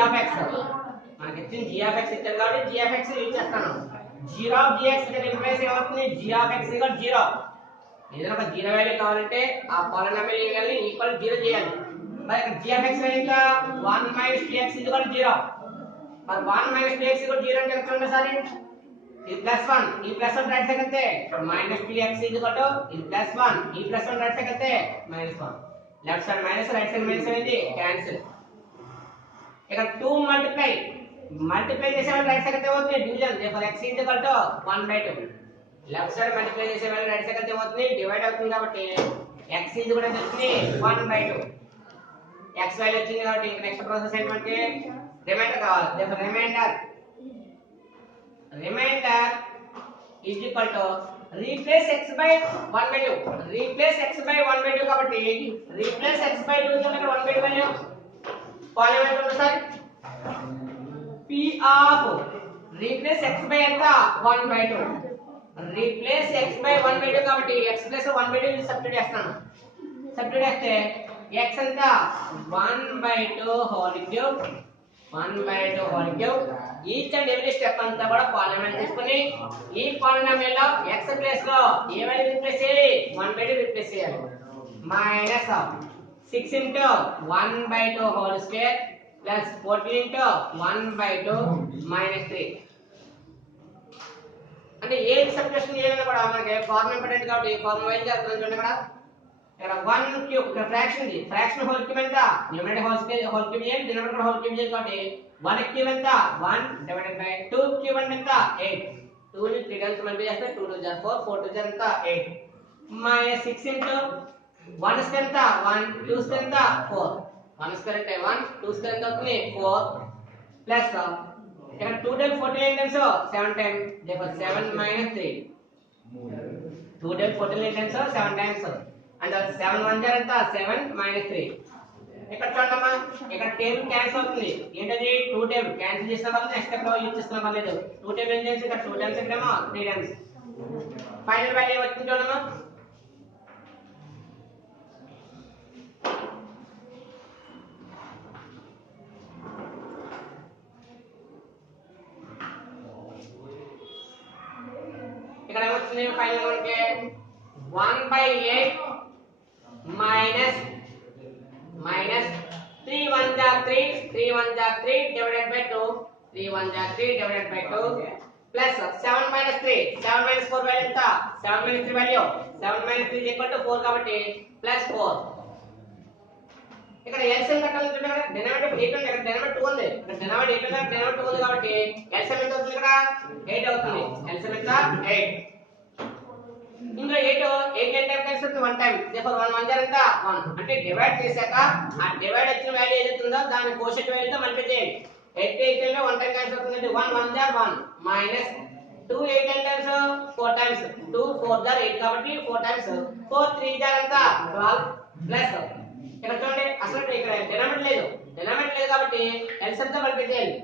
of x. మనకి ఇచ్చిన g of x ఇచ్చారు కాబట్టి g of x యూజ్ చేస్తాను. g of gx ఇక్కడ రిప్లేస్ ఏమవుతుంది, g of x = 0. ఏదైనా ఒక 0 వాల్యూ కావాలంటే ఆ పాలినామియల్ వాల్యూ ఈక్వల్ 0 చేయాలి. మరి ఇక్కడ g of x వాల్యూ ఎంత 1 minus 2x = 0. మరి 1 minus 2x = 0 అంటే ఎంత చూడండి సారీ, ఇది +1, ఈ +1 రైట్ సైడ్ అయితే -2x ఇది +1, ఈ +1 రైట్ సైడ్ అయితే -1. Left side minus, right side minus అనేది క్యాన్సిల్. ఇక్కడ 2 మల్టిప్లై చేసేవాళ్ళు రైట్ సైడ్ అయితే అవుతుంది division, there x = 1/2. Left side multiply చేసేవాళ్ళు రైట్ సైడ్ అయితే అవుతుంది డివైడ్ అవుతుంది కాబట్టి x కూడా వస్తుంది 1/2. x వాల్యూ వచ్చింది కాబట్టి ఇంకా నెక్స్ట్ ప్రాసెస్ ఏంటంటే రిమైండర్ కావాలి. There remainder is equal to replace x by 1/2. replace x by 1/2 కాబట్టి replace x by 2 కి మనకి 1/2 వాల్యూ పాలినామియల్ ఉంది sir. p of replace x by ఎంత 1/2. replace x by 1/2 కాబట్టి x ప్లస్ 1/2 సబ్స్టిట్యూట్ చేస్తాను. Substitute చేస్తే x ఎంత 1/2 whole cube, 1/2 whole cube. Each and every step అంతా కూడా పాలినామియల్ తీసుకొని ఈ పాలినామియల్ లో x ప్లేస్ లో ఏ వాల్యూ రిప్లేస్ చేయాలి, 1/2 రిప్లేస్ చేయాలి. Minus 6 into 1/2 whole square plus 14 into 1/2 minus 3. అంటే ఏ సబ్స్టిట్యూషన్ చేయాలన్నా కూడా మనకి ఫార్ములా ఇంపార్టెంట్ కాబట్టి ఫార్ములా వైజ్ చేస్తున్నాం చూడండి. ఇక్కడ 1 క్యూబ్ ఫ్రాక్షన్ ఇది, ఫ్రాక్షన్ హోల్ క్యూబ్ ఎంత, న్యూమరేటర్ హోల్ క్యూబ్ చేయాలి, డినామినేటర్ హోల్ క్యూబ్ చేయాలి కాబట్టి 1 క్యూబ్ ఎంత 1 డివైడెడ్ బై 2 క్యూబ్ అంటే ఎంత 8. 2 ని 3 టైమ్స్ మల్టిప్లై చేస్తే 2 2 4 4 2 ఎంత 8 మైనస్ 6 into 1 స్క్వేర్ ఎంత 1 2 స్క్వేర్ ఎంత 4. 1 స్క్వేర్ అంటే 1 2 స్క్వేర్ ఎంత అవుతుంది 4 ప్లస్ ఇక్కడ 2 times 14 times 7 times there 7 minus 3. 2 times 14 times 7 times and 7 1 జార్ ఎంత 7 minus 3. ఇక్కడ చూడమ్మా ఇక్కడ టేబుల్ క్యాన్సిల్ అవుతుంది. ఏంటది 2 టేబుల్ క్యాన్సిల్ చేసిన వల్ల నెక్స్ట్ స్టెప్ లో యూజ్ చేస్తున్నా పర్లేదు. 2 టేబుల్ ఏం చేసి ఇక్కడ 2 టైమ్స్ ఇక్కడేమో 3 టైమ్స్. ఫైనల్ వాల్యూ వచ్చింది చూడమ్మా, ఇక్కడ ఏమొచ్చింది ఫైనల్ మనకి 1/8 minus 3 1 jar 3 3 1 jar 3 divided by 2 3 1 jar 3 divided by 2 plus 7 minus 3 7 minus 4 value ఎంత 7 minus 3 value 7 minus 3 is equal to 4 కాబట్టి plus 4. ఇక్కడ LCM కట్టాలంటే ఇక్కడ డినామినేటర్ 8 ఉంది, ఇక్కడ డినామినేటర్ 2 ఉంది, ఇక్కడ డినామినేటర్ 8 ఉంది, డినామినేటర్ 2 ఉంది కాబట్టి LCM ఎంత అవుతుంది ఇక్కడ 8 అవుతుంది. LCM ఎంత 8. ఇందులో 8 టైం క్యాన్సిల్ అవుతుంది 1 టైం, దేర్ 1 1 జార్ ఎంత 1. అంటే డివైడ్ చేశాక ఆ డివైడ్ వచ్చిన వాల్యూ ఏదైతే ఉందో దాన్ని కోషెంట్ వాల్యూతో మల్టిప్లై చేయండి. 8 లో 1 టైం క్యాన్సిల్ అవుతుంది 1 1 జార్ 1 మైనస్ 2 8 టైమ్స్ 4 టైమ్స్ 2 4 జార్ 8 కాబట్టి 4 టైమ్స్ 4 3 జార్ ఎంత 12 ప్లస్ ఇక్కడ చూడండి అసలు ఇక్కడ డినామినేటర్ లేదు కాబట్టి LCM తో మల్టిప్లై చేయాలి.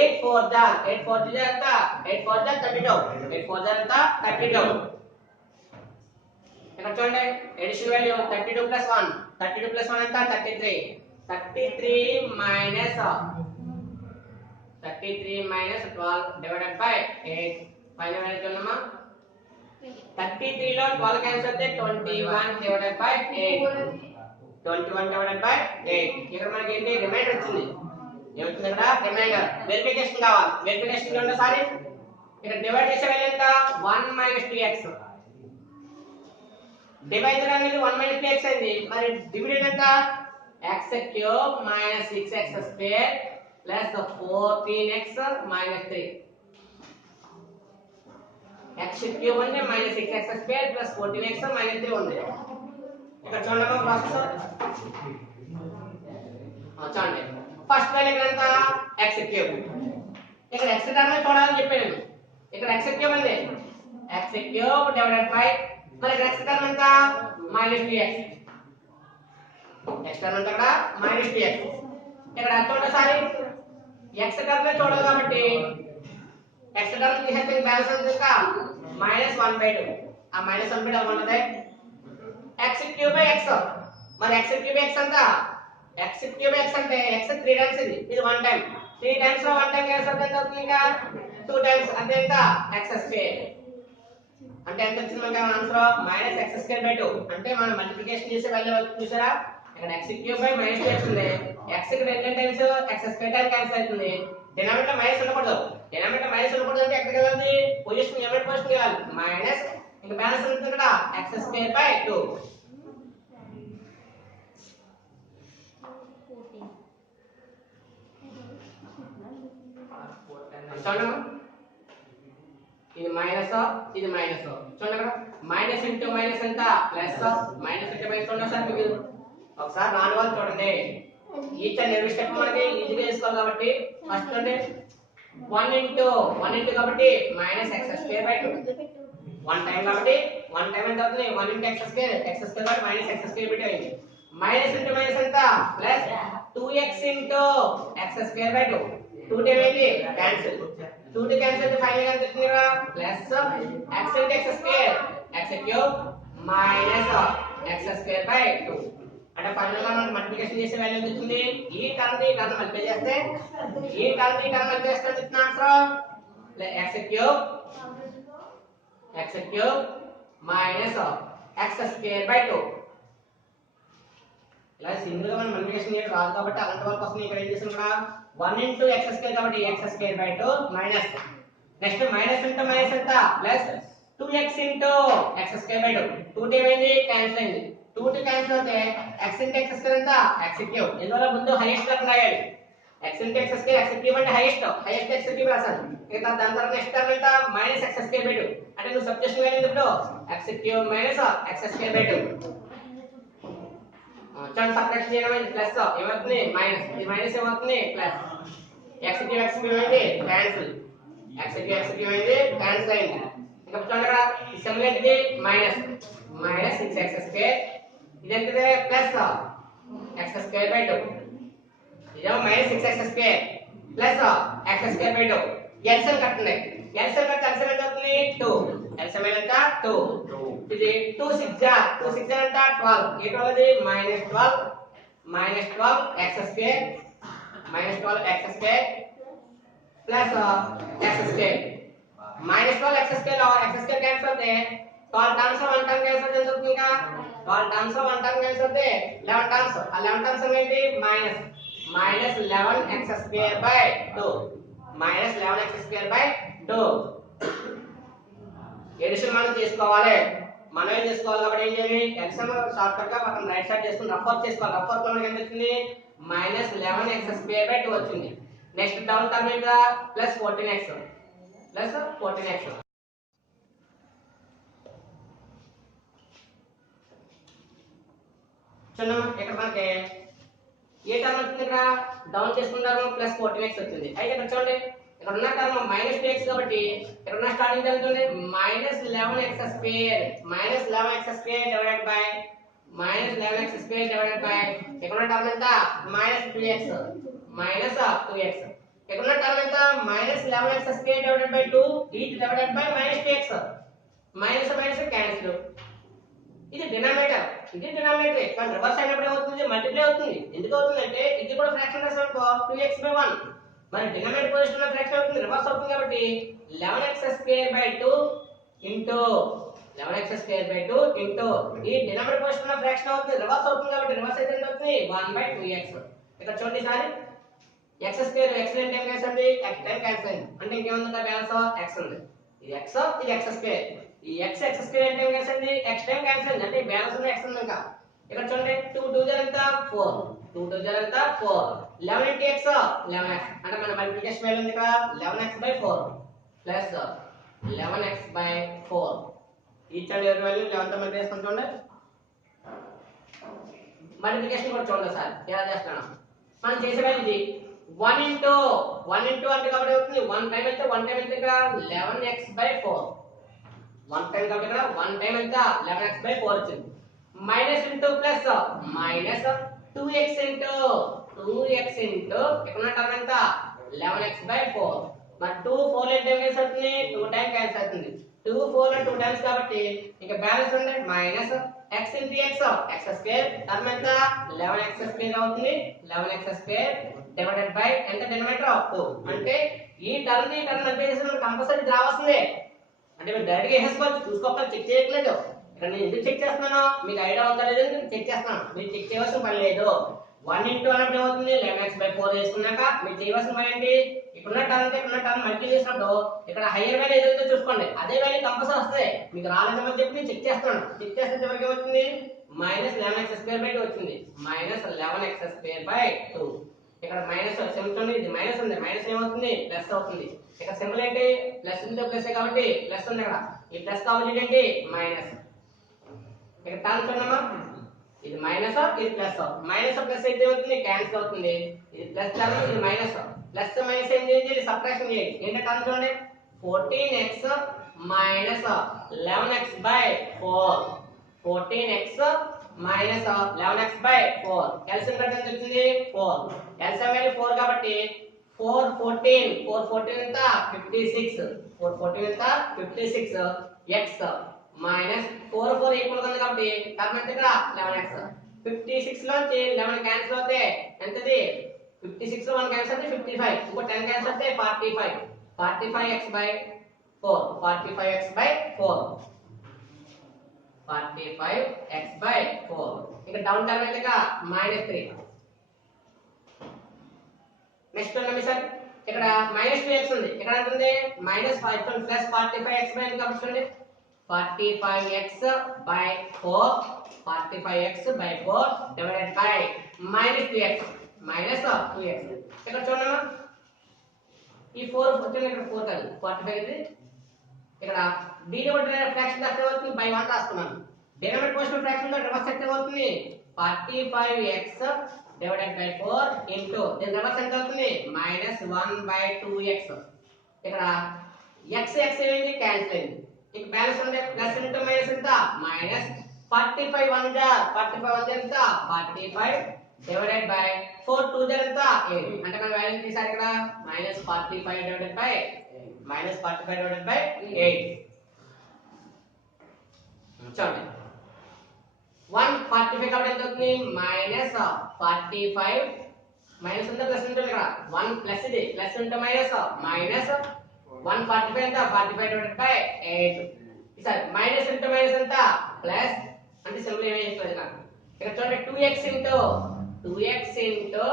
8 4 జార్ 8 4 జార్ ఎంత 8 4 జార్ 32 8 4 జార్ ఎంత 32. ఇక్కడ చూడండి ఎడిషన్ వాల్యూ 32 ప్లస్ 1 32 ప్లస్ 1 ఎంత 33 minus 12 divided by 8. Final value చూడమ్మా 33 లో 12 క్యాన్సిల్ అయితే 21 డివైడెడ్ బై 8 21 డివైడెడ్ బై 8. ఇక్కడ మనకి ఏంటి రిమైండర్ వచ్చింది. ఏమొచ్చింది ఇక్కడ రిమైండర్. వెరిఫికేషన్ కావాలి. వెరిఫికేషన్ చూడండి సారీ ఇక్కడ డివైడ్ చేసే వాల్యూ ఎంత 1 minus 2x. డివైజర్ అనేది 1 minus 2x అయింది. మరి డివిడెండ్ ఎంత x cube minus 6x square plus 14x minus 3. x cube అంటే minus 6x square plus 14x minus 3 ఉంది. ఇక్కడ చూడండి ప్రాసెస్ చూడండి ఫస్ట్ వాల్యూ ఇక్కడ ఎంత x cube. ఇక్కడ x టర్మ్ చూడాలని చెప్పాను. ఇక్కడ x cube ఉంది x cube డివైడెడ్ బై మరి x టర్మ్ ఎంత -2x. x టర్మ్ ఎంత ఇక్కడ -2x. ఇక్కడ చూడండి సారీ x టర్మ్ చూడాలి కాబట్టి x టర్మ్ తీసేస్తే బ్యాలెన్స్ ఎంత ఇంకా -1/2. ఆ మైనస్ వన్ బిట్ ఉంటుంది x క్యూబ్ బై x మరి x క్యూబ్ x అంత x క్యూబ్ x అంటే x 3 టైమ్స్ ఇది 1 టైం 3 టైమ్స్ లో 1 టైం క్యాన్సిల్ ఎంత అవుతుంది ఇంకా 2 టైమ్స్ అంటే ఎంత x స్క్వేర్ అంటే ఎంత వచ్చింది మనకి answer minus x square by 2 అంటే మనం మల్టిప్లికేషన్ చేసే వాల్యూ చూసారా ఇక్కడ x క్యూబ్ బై మైనస్ 2 వచ్చింది x కి 2 times x square time cancel అవుతుంది డినామినేటర్ మైనస్ ఉండకూడదు డినామినేటర్ మైనస్ ఉండకూడదు అంటే ఎక్కడికి వెళ్ళాలి పొజిషన్ యూనిట్ పొజిషన్ వెళ్ళాలి మైనస్ ఇంకా బ్యాలెన్స్ ఉంటుంది ఇక్కడ x స్క్వేర్ బై 2 ఇది మైనస్ ఇది మైనస్ చూడండి అక్కడ మైనస్ ఇంటూ మైనస్ ఎంత ప్లస్ మైనస్ ఇంటూ మైనస్ చూడండి సార్ మీకు ఒకసారి రాని వాళ్ళు చూడండి ఈచ్ అండ్ ఎవ్రీ స్టెప్ మనకి ఈజీగా చేసుకోవాలి కాబట్టి ఫస్ట్ అంటే 1 ఇంటూ కాబట్టి minus x square by 2 1 time కాబట్టి 1 టైం ఎంత అవుతుంది 1 into x square by minus x square bit అయింది మైనస్ ఇంటూ మైనస్ ఎంత plus 2x into x square by 2 2 time ఏంటి క్యాన్సిల్ 2 టు క్యాన్సిల్ అయితే ఫైనల్ గా ఎంత వస్తుంది కదా plus x into x square x cube minus x square by 2 అంటే final గా మనం మల్టిప్లికేషన్ చేసే వాల్యూ ఎంత వచ్చింది ఈ టర్మ్ మల్టిప్లై చేస్తే ఈ టర్మ్ మల్టిప్లై చేస్తే ఎంత answer x cube minus x square by 2 ఇలా సింపుల్ గా మనం మల్టిప్లికేషన్ చేయడం రాదు కాబట్టి అలాంటి వాళ్ళ కోసం ఇక్కడ ఏం చేసాం ఇక్కడ 1 ఇంటూ x స్క్వేర్ కాబట్టి x square by 2 minus next minus into minus ఎంత plus 2x into x square by 2 2 time అయింది క్యాన్సిల్ అయింది 2 టు క్యాన్సిల్ అవుతే x ఇంటూ x స్క్వేర్ ఎంత x క్యూబ్ ఎందువల్ల ముందు హైయెస్ట్ లెక్క రాయాలి x into x square x cube అంటే హైయెస్ట్ x క్యూబ్ రాసాను ఇక దాని తర్వాత నెక్స్ట్ టర్మ్ ఎంత మైనస్ x స్క్వేర్ బై 2 అంటే నువ్వు సబ్స్టిట్యూషన్ వాల్యూ ఇప్పుడు x cube minus x square by 2 చూడండి సబ్ట్రాక్షన్ చేయడం అనేది ప్లస్ ఏమవుతుంది మైనస్ ఇది మైనస్ ఏమవుతుంది ప్లస్ x క్యూబ్ అయింది క్యాన్సిల్ x క్యూబ్ అయింది క్యాన్సిల్ అయింది ఇంకా చూడండి అక్కడ ఈ సింబల్ ఏంటిది మైనస్ 6x స్క్వేర్ ఇది ఏంటిది ప్లస్ x స్క్వేర్ బై 2 ఇదేమో minus 6x square plus x square by 2 LCM కట్టండి ఎల్సిఎం కడితే ఎల్సిఎం ఎంత అవుతుంది 2 ఎల్సిఎం ఎంత 2 ఇది 2 6 ఎంత 12 ఈ 12 అది -12 x square -12 x square plus x square -12 x square లో x స్క్వేర్ క్యాన్సిల్ అవుతే 12 టర్మ్స్ 1 టర్మ్ క్యాన్సిల్ అవుతుంది ఇంకా 12 టర్మ్స్ 1 టర్మ్ క్యాన్సిల్ అవుతే 11 టర్మ్స్ ఆ 11 టర్మ్స్ ఏంటి -11 x square by 2 -11 x square by 2 addition మనం చేసుకోవాలి మనం ఏం చేసుకోవాలి కాబట్టి ఏం చేయాలి ఎల్సిఎం షార్ట్ కట్ గా మనం రైట్ సైడ్ చేసుకుని రఫ్ వర్క్ చేసుకోవాలి రఫ్ వర్క్ లో మనకి ఎంత వచ్చింది -11 x స్క్వేర్ బై 2 వచ్చింది నెక్స్ట్ డౌన్ టర్మ్ మీద +14x చూడండి ఇక్కడ మనకి ఏ టర్మ్ వచ్చింది ఇక్కడ డౌన్ చేసుకుంటారు +14x వచ్చింది అయితే ఇక్కడ చూడండి ఇక్కడ ఉన్న టర్మ్ -2x కాబట్టి ఇక్కడ ఉన్న స్టార్టింగ్ టర్మ్ చూడండి -11x square divided by -11x square divided by ఇక్కడ ఉన్న టర్మ్ ఎంత -2x ఇక్కడ ఉన్న టర్మ్ ఎంత -11x square divided by 2 each divided by -2x minus cancel ఇది డినామినేటర్ కానీ రివర్స్ అయినప్పుడు ఏమవుతుంది మల్టిప్లై అవుతుంది ఎందుకు అవుతుందంటే ఇది కూడా ఫ్రాక్షన్ రాసామనుకో 2x బై 1 మరి డినామినేటర్ పొజిషన్ లో ఫ్రాక్షన్ అవుతుంది రివర్స్ అవుతుంది కాబట్టి 11x square by 2 into 11x square by 2 into ఈ డినామినేటర్ పొజిషన్ లో ఫ్రాక్షన్ అవుతుంది రివర్స్ అవుతుంది కాబట్టి రివర్స్ అయితే ఎంత అవుతుంది 1/2x ఇక్కడ చూడండి sir x square x time cancel అయింది x టైం క్యాన్సిల్ అయింది అంటే ఇంకేముంది బ్యాలెన్స్ x ఉంది ఇది x స్క్వేర్ ఈ x స్క్వేర్ అంటే ఏం చేస్తుంది x టైం క్యాన్సిల్ అయింది అంటే బ్యాలెన్స్ ఉన్న x ఉంది ఇంకా ఇక్కడ చూడండి 2 2 జర్ ఎంత 4 2 2 జర్ ఎంత 4 11 into x 11x అంటే మన మల్టిప్లికేషన్ వాల్యూ ఉంది ఇక్కడ 11x/4 plus 11x/4 each and every value 11 తో మల్టిప్లై చేసుకొని చూడండి మల్టిప్లికేషన్ కూడా చూడండి సార్ ఎలా చేస్తున్నాను మనం చేసే వాల్యూ ఇది 1 into అంటే కాబట్టి అవుతుంది 1 టైం ఎంత ఇక్కడ 11x/4 1 టైం కాబట్టి ఇక్కడ 1 టైం ఎంత 11x/4 వచ్చింది minus into plus -2x into ఇక్కడ ఉన్న టర్మ్ ఎంత 11x/4 మరి 2 4 టైం క్యాన్సిల్ అవుతుంది 2 టైం క్యాన్సిల్ అవుతుంది 2 4 2 టైమ్స్ కాబట్టి ఇంకా బ్యాలెన్స్ ఉండే minus x into x x square term ఎంత 11x స్క్వేర్ అవుతుంది 11x స్క్వేర్ డివైడెడ్ బై ఎంత డినామినేటర్ 2 అంటే ఈ టర్మ్ మల్టిప్లై చేస్తే మనకు కంపల్సరీ రావాల్సిందే అంటే మీరు డైరెక్ట్ గా వేసుకోవచ్చు చూసుకోవాలి చెక్ చేయట్లేదు ఇక్కడ నేను ఎందుకు చెక్ చేస్తున్నాను మీకు ఐడియా ఉందా లేదో చెక్ చేస్తున్నాను మీరు చెక్ చేయవలసిన పని లేదు 1 into అన్నప్పుడు ఏమవుతుంది 11x/4 వేసుకున్నాక మీరు చేయవలసిన పని ఏంటి ఇక్కడున్న టర్మ్ మల్టిప్లై చేసినప్పుడు ఇక్కడ హైయర్ వాల్యూ ఏదైతే చూసుకోండి అదే వాల్యూ కంపల్సరీ వస్తుంది మీకు రాలేదని చెప్పి నేను చెక్ చేస్తున్నాను చెక్ చేస్తే చివరికి ఏమవుతుంది -11x² వచ్చింది -11x²/2 ఇక్కడ మైనస్ సింబల్ ఇది మైనస్ ఉంది మైనస్ ఏమవుతుంది ప్లస్ అవుతుంది ఇక్కడ సింబల్ ఏంటి ప్లస్ ఇంటూ ప్లస్ కాబట్టి ప్లస్ ఉంది ఇక్కడ ఈ ప్లస్ ఆపోజిట్ ఏంటి మైనస్ ఇక్కడ టర్మ్ చూడమ్మా ఇది మైనస్ ఇది ప్లస్ మైనస్ ప్లస్ అయితే ఏమవుతుంది క్యాన్సిల్ అవుతుంది ఇది ప్లస్ టర్మ్ ఇది మైనస్ ప్లస్ మైనస్ ఏం చేయాలి సబ్ట్రాక్షన్ చేయాలి ఏంటి టర్మ్ చూడండి 14x minus 11x/4 14x minus 11x/4 LCM ఎంత వచ్చింది 4 LCM వాల్యూ 4 కాబట్టి 414 ఎంత 56 414 ఎంత 56 x minus 4 ఈక్వల్ ఉంది కాబట్టి టర్మ్ ఎంత ఇక్కడ 11x 56 లో 11 క్యాన్సిల్ అవుతే ఎంతది 56 లో 1 క్యాన్సిల్ అయితే 55 ఇంకో 10 క్యాన్సిల్ అయితే 45 45x/4 45x/4 45x/4 ఇక డౌన్ టర్మ్ అయితే -3 నెక్స్ట్ ఉంది సార్ ఇక్కడ -2x ఉంది ఇక్కడ ఎంత ఉంది -5 ప్లస్ 45x/4 కాబట్టి చూడండి 45x/4 45x/4 divided by -2x ఇక్కడ చూడమ్మా ఈ 4 వచ్చింది ఇక్కడ 4 కాదు 45 ఇది ఇక్కడ డినోమినేటర్ ఫ్రాక్షన్ అంటే అవుతుంది బై 1 రాస్తున్నాను డినోమినేటర్ పోషన్ ఫ్రాక్షన్ లో రివర్స్ అయితే అవుతుంది 45x డివైడెడ్ బై 4 ఇంటూ దీని రివర్స్ ఎంత అవుతుంది -1/2x ఇక్కడ x ఏంటి క్యాన్సిల్ అయింది ఇక బ్యాలెన్స్ ఉండే ప్లస్ ఇంటూ మైనస్ ఎంత -45 1 జా 45 ఎంత 45 డివైడెడ్ బై 4 2 జా ఎంత 8 అంటే మన వాల్యూ తీసారు ఇక్కడ -45 డివైడెడ్ బై 8 చూడండి 145 కాబట్టి ఎంత అవుతుంది -45 మైనస్ ఉందా ప్లస్ ఉంటుంది ఇక్కడ 1 ప్లస్ ఇది ప్లస్ ఉంటే మైనస్ 145 ఎంత 45 డివైడెడ్ బై 8 సరే మైనస్ ఇంటూ మైనస్ ఎంత ప్లస్ అంటే సింపుల్ ఏమీ చేస్తుంది నాకు ఇక్కడ చూడండి 2x ఇంటూ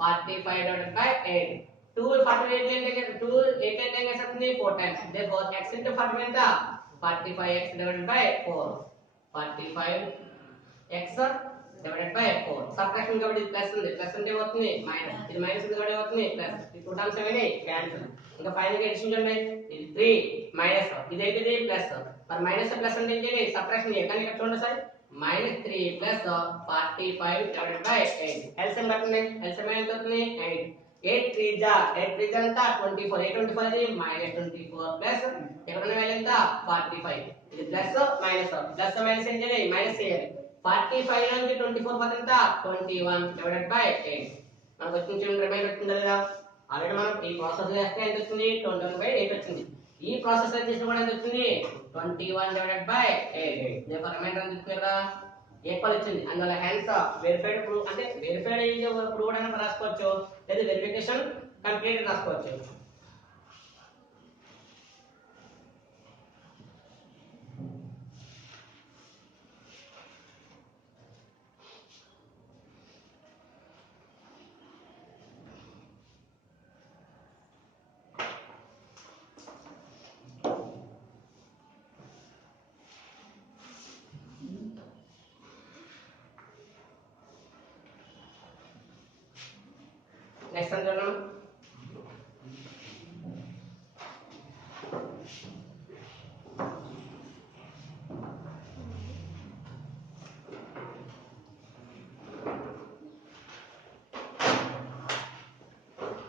45 డివైడెడ్ బై 8 2 45 అంటే 2 8 అంటే ఎంత వస్తుంది 4 టైమ్స్ therefore x into 45 ఎంత 45x divided by 4 45x divided by 4 subtraction కాబట్టి ఇది ప్లస్ ఉంది ప్లస్ అంటే ఏమవుతుంది మైనస్ ఇది మైనస్ ఉంది కాబట్టి ఏమవుతుంది ప్లస్ ఈ 2 టర్మ్స్ ఏమైనాయి క్యాన్సిల్ ఇంకా ఫైనల్ గా అడిషన్ చేయండి ఇది 3 మైనస్ ఇదైతే ఇది ప్లస్ మరి మైనస్ ప్లస్ అంటే ఏం చేయాలి సబ్ట్రాక్షన్ చేయాలి కానీ ఇక్కడ చూడండి sir -3 plus 45 divided by 8 LCM కట్టండి ఎల్సిఎం ఎంత అవుతుంది 8 8 3 జా ఎంత 24 8 24 ఇది -24 ప్లస్ ఇక్కడ ఉన్న వాల్యూ ఎంత 45 ఇది ప్లస్ మైనస్ ఏం చేయాలి మైనస్ చేయాలి 45 నుంచి 24 పోతే ఎంత 21 డివైడెడ్ బై 8 మనకు వచ్చిన రిమైండర్ వచ్చిందా లేదా ఆల్రెడీ మనం ఈ ప్రాసెస్ చేస్తే ఎంత వచ్చింది 21/8 వచ్చింది ఈ ప్రాసెస్ చేస్తే కూడా ఎంత వచ్చింది 21 డివైడెడ్ బై 8 దీని రిమైండర్ ఎంత వచ్చింది కదా ఈక్వల్ వచ్చింది అందువల్ల హెన్స్ వెరిఫైడ్ ప్రూవ్ అంటే వెరిఫైడ్ ఇది ప్రూవ్డ్ అని రాసుకోవచ్చు లేదా వెరిఫికేషన్ కంప్లీట్ రాసుకోవచ్చు నెక్స్ట్ చూడండి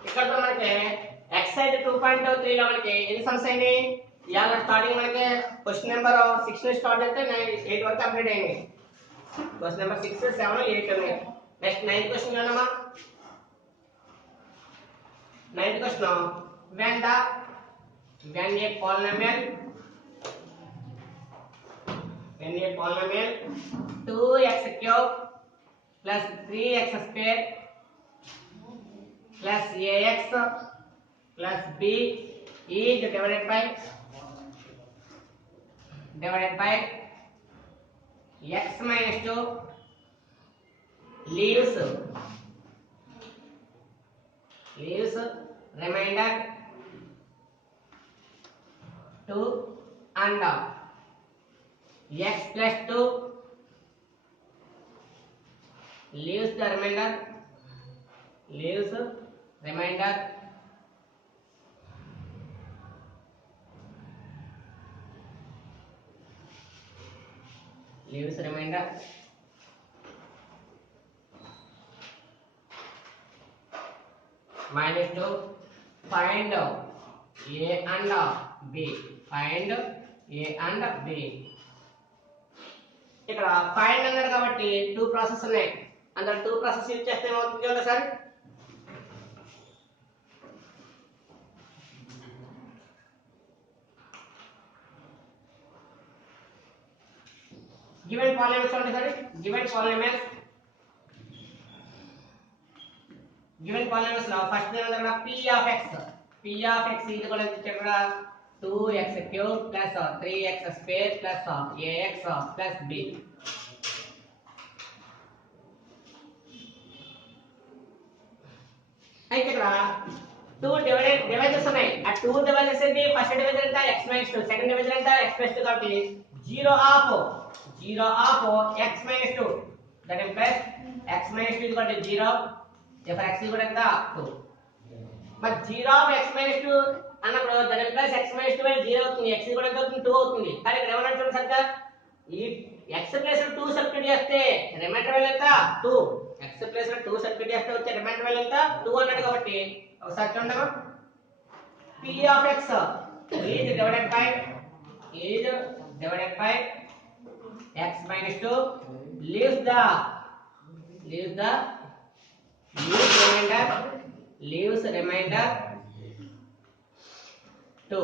ఇక్కడ మనకి ఎక్సైజ్ 2.3 లో మనకి ఎన్ని సమ్స్ అయినాయి ఇయాల స్టార్టింగ్ మనకి క్వశ్చన్ నెంబర్ 6 ని స్టార్ట్ అయితే 8 వరకు కంప్లీట్ అయ్యింది క్వశ్చన్ నెంబర్ 6 7 8 ఉన్నాయి నెక్స్ట్ 9th క్వశ్చన్ చూడమ్మా 9th question when a polynomial in a polynomial 2x cube plus 3x square plus ax plus b is divided by x minus 2 leaves remainder 2 and x plus 2 leaves the remainder 2 find a and b ఇక్కడ find అన్నాడు కాబట్టి two process ఉన్నాయి అందులో two process use చేస్తే ఏమవుతుంది చూడండి sir given polynomials only sorry given polynomials లో first ఏమన్నా p of x is equal to ఇక్కడ 2x cube plus 3x square plus ax plus b అయితే ఇక్కడ 2 డివైజెస్ ఉన్నాయి ఆ 2 డివైజెస్ ఏంటి ఫస్ట్ డివైజర్ ఎంత x - 2 సెకండ్ డివైజర్ ఎంత x + 2 కాబట్టి 0 of x minus 2 that implies x minus 2 is equal to 0 therefore x is equal to 2 but 0 of x minus 2 అన్నప్పుడు that implies x minus 2 అనేది 0 అవుతుంది x is equal to 2 అవుతుంది కానీ ఇక్కడ ఏమన్నా చూడండి సరిగ్గా ఈ x ప్లేస్ లో 2 సబ్స్టిట్యూట్ చేస్తే రిమైండర్ వాల్యూ ఎంత 2 x ప్లేస్ లో 2 సబ్స్టిట్యూట్ చేస్తే వచ్చే రిమైండర్ వాల్యూ ఎంత 2 అన్నాడు కాబట్టి ఒకసారి చూడండి p of x is divided by x minus 2 leaves the remainder 2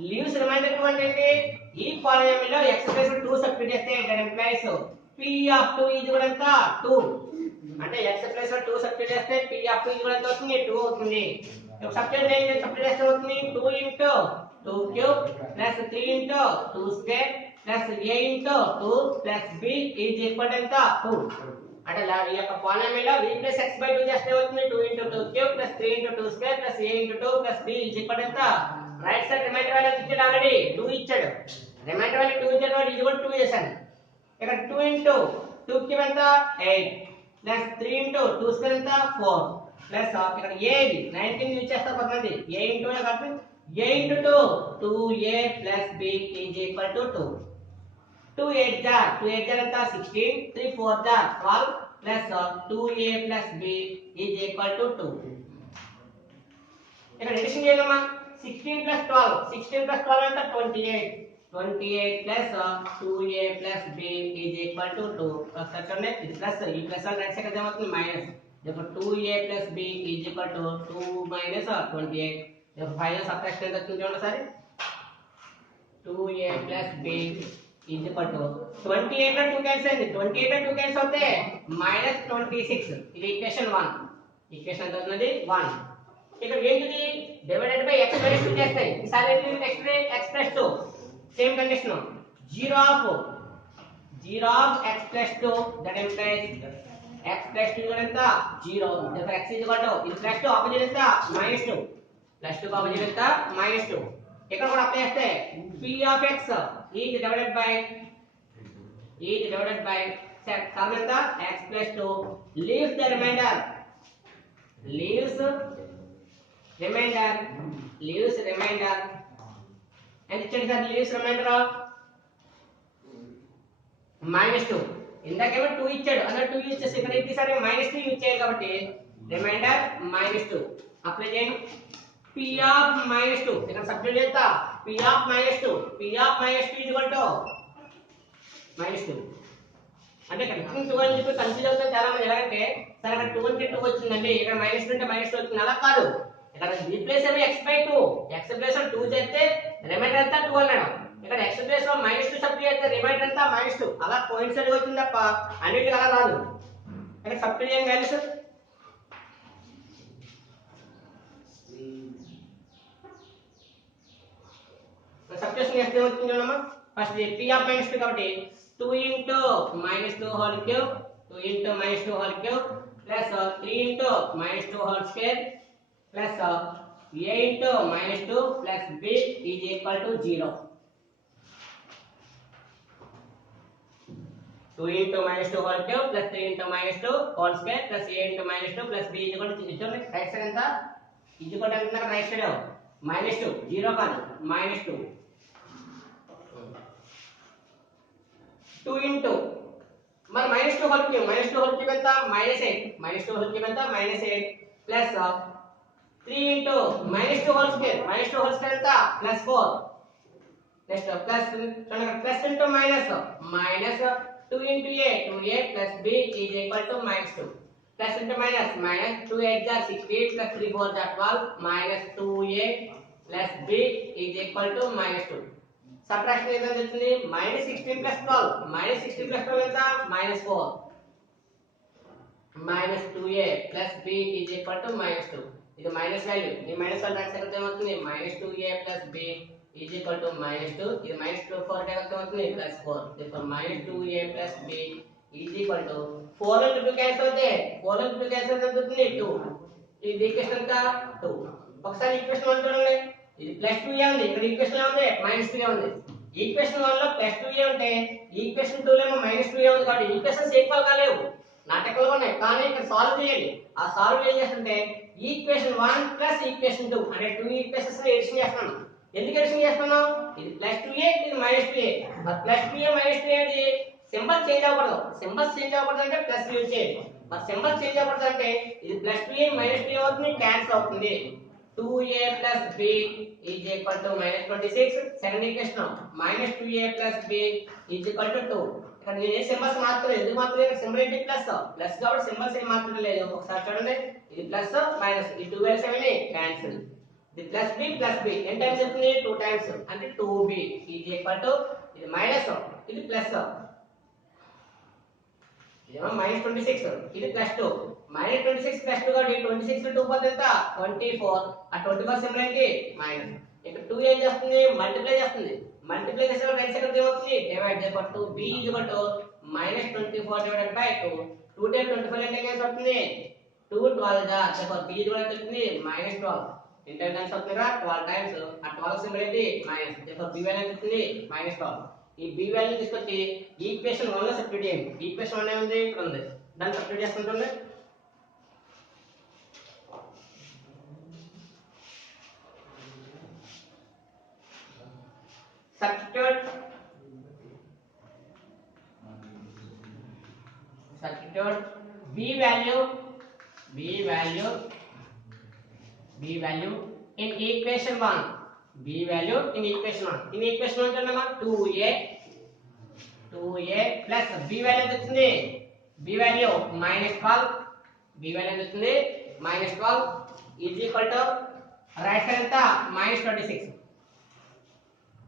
leaves remainder 2 అంటే ఈ polynomial లో x ప్లేస్ లో 2 సబ్స్టిట్యూట్ చేస్తే that implies p of 2 is equal to 2 అంటే x ప్లేస్ లో 2 సబ్స్టిట్యూట్ చేస్తే p of 2 is equal to అవుతుంది 2 అవుతుంది సబ్స్టిట్యూట్ చేస్తే అవుతుంది 2 into 2 cube plus 3 into 2 square plus a into 2 plus b is equal to ఎంత 2 అంటే ఈ యొక్క polynomial లో v plus x by 2 చేస్తే అవుతుంది 2 into 2 cube plus 3 into 2 square plus a into 2 plus b is equal to ఎంత right side reminder value ఇచ్చాడు already 2 ఇచ్చాడు రిమైండర్ వాల్యూ 2 ఇచ్చాడు వాడు ఇది కూడా 2 చేశాను ఇక్కడ 2 into 2 cube ఎంత 8 plus 3 into 2 square ఎంత 4 plus ఇక్కడ a ఇది 19 యూజ్ చేస్తారు కొంతమంది a into కాబట్టి a into 2 2a plus b is equal to 2 2 8 jar ఎంత 16 3 4 jar 12 plus 2a plus b is equal to 2 ఇక్కడ అడిషన్ చేద్దామా 16 plus 12 ఎంత 28 plus 2a plus b is equal to 2 ఒకసారి చూడండి ఇది ప్లస్ ఈ ప్లస్ రైట్ సైడ్ ఏమవుతుంది minus therefore 2a plus b is equal to 2 minus 28 therefore final subtraction ఎంత అవుతుంది చూడండి ఒకసారి 2a plus b is equal to 28 లో 2 క్యాన్సిల్ అయింది 28 లో 2 క్యాన్సిల్ అవుతే -26 ఇది ఈక్వేషన్ 1 ఈక్వేషన్ ఎంత అవుతుంది 1 ఇక్కడ ఏంటిది డివైడెడ్ బై x minus 2 చేస్తాయి ఈసారి ఏంటి x plus 2 same condition 0 of x plus 2 that implies x plus 2 ఎంత 0 therefore x is equal to ఇది plus 2 ఆపోజిట్ ఎంత -2 plus 2 ఆపోజిట్ ఎంత -2 ఇక్కడ కూడా అప్లై చేస్తే p of x is divided by sum ఎంత x plus 2 leaves the remainder and ఇచ్చాడు sir leaves remainder -2 ఇందాకేమో 2 ఇచ్చాడు అలా 2 యూజ్ చేస్తే ఇక్కడ ఏంటి సార్ -2 యూజ్ చేయాలి కాబట్టి రిమైండర్ -2 అప్లై చేయండి p of -2 ఇక్కడ సబ్స్టిట్యూట్ చేస్తా p of -2 is equal to -2 అంటే ఇక్కడ 2 అని చెప్పి కన్ఫ్యూజ్ అవుతుంది చాలా మంది ఎలాగంటే సరే అక్కడ 2 అంటే 2 వచ్చిందండి ఇక్కడ -2 అంటే -2 వచ్చింది అలా కాదు ఇక్కడ రీప్లేస్ ఏమో x by 2 x ప్లేస్ 2 చేస్తే రిమైండర్ ఎంత 2 అన్నాడు ఇక్కడ x ప్లేస్ లో -2 సబ్స్టిట్యూట్ చేస్తే రిమైండర్ అంతా -2 అలా కోయిన్సైడ్ అవుతుంది తప్ప అన్నిటికీ అలా రాదు. ఇక్కడ సబ్స్టిట్యూట్ చేయండి వాల్యూస్. సబ్స్టిట్యూషన్ చేస్తే ఏమవుతుంది చూడమ్మా. ఫస్ట్ p ఆఫ్ -2 కాబట్టి 2 into -2 whole cube 2 into -2 whole cube plus 3 into -2 whole square plus a into -2 plus b is equal to 0. 2 into -2 whole cube plus 3 into -2 whole square plus a into -2 plus b is equal to 0. Right side ఎంత is equal to ఎంత right side -2 0 కాదు -2 2 into మరి -2 whole cube ఎంత -8 -2 whole cube ఎంత -8 plus 3 into -2 whole square ఎంత +4 next plus into minus 2 into a 2a plus b is equal to -2 plus into minus 2 8 are 16 plus 3 4 are 12 minus 2a plus b is equal to -2. Subtraction ఏదో చెప్తుంది -16 plus 12 -16 plus 12 ఎంత -4 minus 2a plus b is equal to -2. ఇది minus value ఈ minus value రాస్తే ఏమవుతుంది -2a plus b is equal to -2. ఇది -4 అంటే అవుతుంది +4. therefore -2a plus b is equal to 4 into 2 cancel అవుతే 4 into 2 క్యాన్సిల్ అవుతుంది 2. ఇది ఈక్వేషన్ ఎంత 2. ఒకసారి ఈక్వేషన్ 1 చూడండి. ఇది +2a ఉంది, ఇక్కడ ఈక్వేషన్ లో ఉంది -2a ఉంది. ఈక్వేషన్ 1 లో +2a ఉంటే ఈక్వేషన్ 2 లో ఏమో -2a ఉంది కాబట్టి ఈక్వేషన్స్ ఈక్వల్ కాలేవు, నాటకాలు ఉన్నాయి. కానీ ఇక్కడ సాల్వ్ చేయాలి. ఆ సాల్వ్ ఏం చేస్తుంటే ఈక్వేషన్ 1 ప్లస్ ఈక్వేషన్ 2 అంటే 2 ఈక్వేషన్స్ ని ఎడిషన్ చేస్తున్నాను. ఎందుకు ఎడిషన్ చేస్తున్నాం? ఇది +2a ఇది -2a. మరి +2a -2a అనేది సింబల్ చేంజ్ అవ్వకూడదు. సింబల్స్ చేంజ్ అవ్వకూడదు అంటే ప్లస్ యూజ్ చేయాలి. మరి సింబల్స్ చేంజ్ అవ్వకూడదు అంటే ఇది +2a -2a అవుతుంది, క్యాన్సిల్ అవుతుంది. 2a plus b is equal to -26. Second equation -2a plus b is equal to 2. ఇక్కడ నేను ఏ సింబల్స్ మార్చలేదు. ఎందుకు మార్చలేదు? సింబల్ ఏంటి ప్లస్ కాబట్టి సింబల్స్ ఏం మార్చలేదు. ఒకసారి చూడండి, ఇది ప్లస్ మైనస్ ఈ 2 వాల్యూస్ ఏమని క్యాన్సిల్. ఇది ప్లస్ b ఎన్ని టైమ్స్ వస్తుంది 2 టైమ్స్ అంటే 2b is equal to ఇది మైనస్ ఇది ప్లస్ ఇదేమో -26 ఇది +2 -26 +2 కాబట్టి 26 లో 2 పోతే ఎంత 24. ఆ 24 సింబల్ ఏంటి మైనస్. ఇక్కడ 2 ఏం చేస్తుంది మల్టిప్లై చేస్తుంది. మల్టిప్లై చేస్తే రైట్ సైడ్ ఏమవుతుంది డివైడ్ చేస్తే 2b -24 డివైడెడ్ బై 2. 2 టైమ్స్ 24 అంటే ఎంత అవుతుంది 2 12 గా therefore b కూడా ఎంత అవుతుంది -12. ఎంత టైమ్స్ అవుతుందిరా 12 టైమ్స్. ఆ 12 సింబల్ ఏంటి మైనస్. therefore b వాల్యూ ఎంత అవుతుంది -12. ఈ b వాల్యూ తీసుకొచ్చి ఈక్వేషన్ 1 లో సబ్స్టిట్యూట్ చేయండి. ఈక్వేషన్ 1 ఏముంది ఇక్కడ ఉంది, దాన్ని సబ్స్టిట్యూట్ చేసుకుంటుంది. substitute b value in equation 1. b value in equation 1 చూడండి 2a plus b value ఎంత వచ్చింది b value -12 b value ఎంత వచ్చింది -12 is equal to right side ఎంత -26.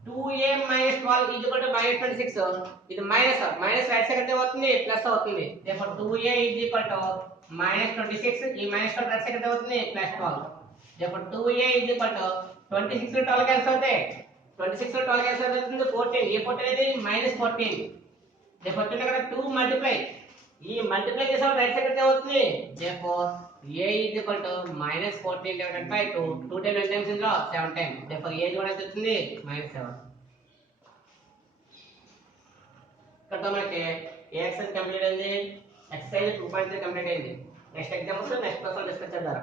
2a -12 is equal to -26. ఇది మైనస్ రైట్ సైడ్ ఎంత అవుతుంది ప్లస్ అవుతుంది. therefore 2a is equal to -26. ఈ -12 రైట్ సైడ్ ఎంత అవుతుంది +12. therefore 2a is equal to 26 లో 12 క్యాన్సిల్ అవుతాయి. 26 లో 12 క్యాన్సిల్ అవుతుంది 14. ఏ 14 అనేది -14. therefore ఇక్కడ 2 మల్టిప్లై ఈ మల్టిప్లై చేసాం రైట్ సైడ్ ఎంత అవుతుంది therefore a is equal to -14 divided by 2. 2 times ఇందులో 7 టైమ్స్. therefore a కూడా ఎంత వచ్చింది -7. ఇక్కడ మనకి ఏ ఎక్సర్సైజ్ కంప్లీట్ అయింది, ఎక్సర్సైజ్ 2.3 కంప్లీట్ అయింది. నెక్స్ట్ ఎగ్జామ్స్ నెక్స్ట్ క్లాస్ లో డిస్కస్ చేద్దాం.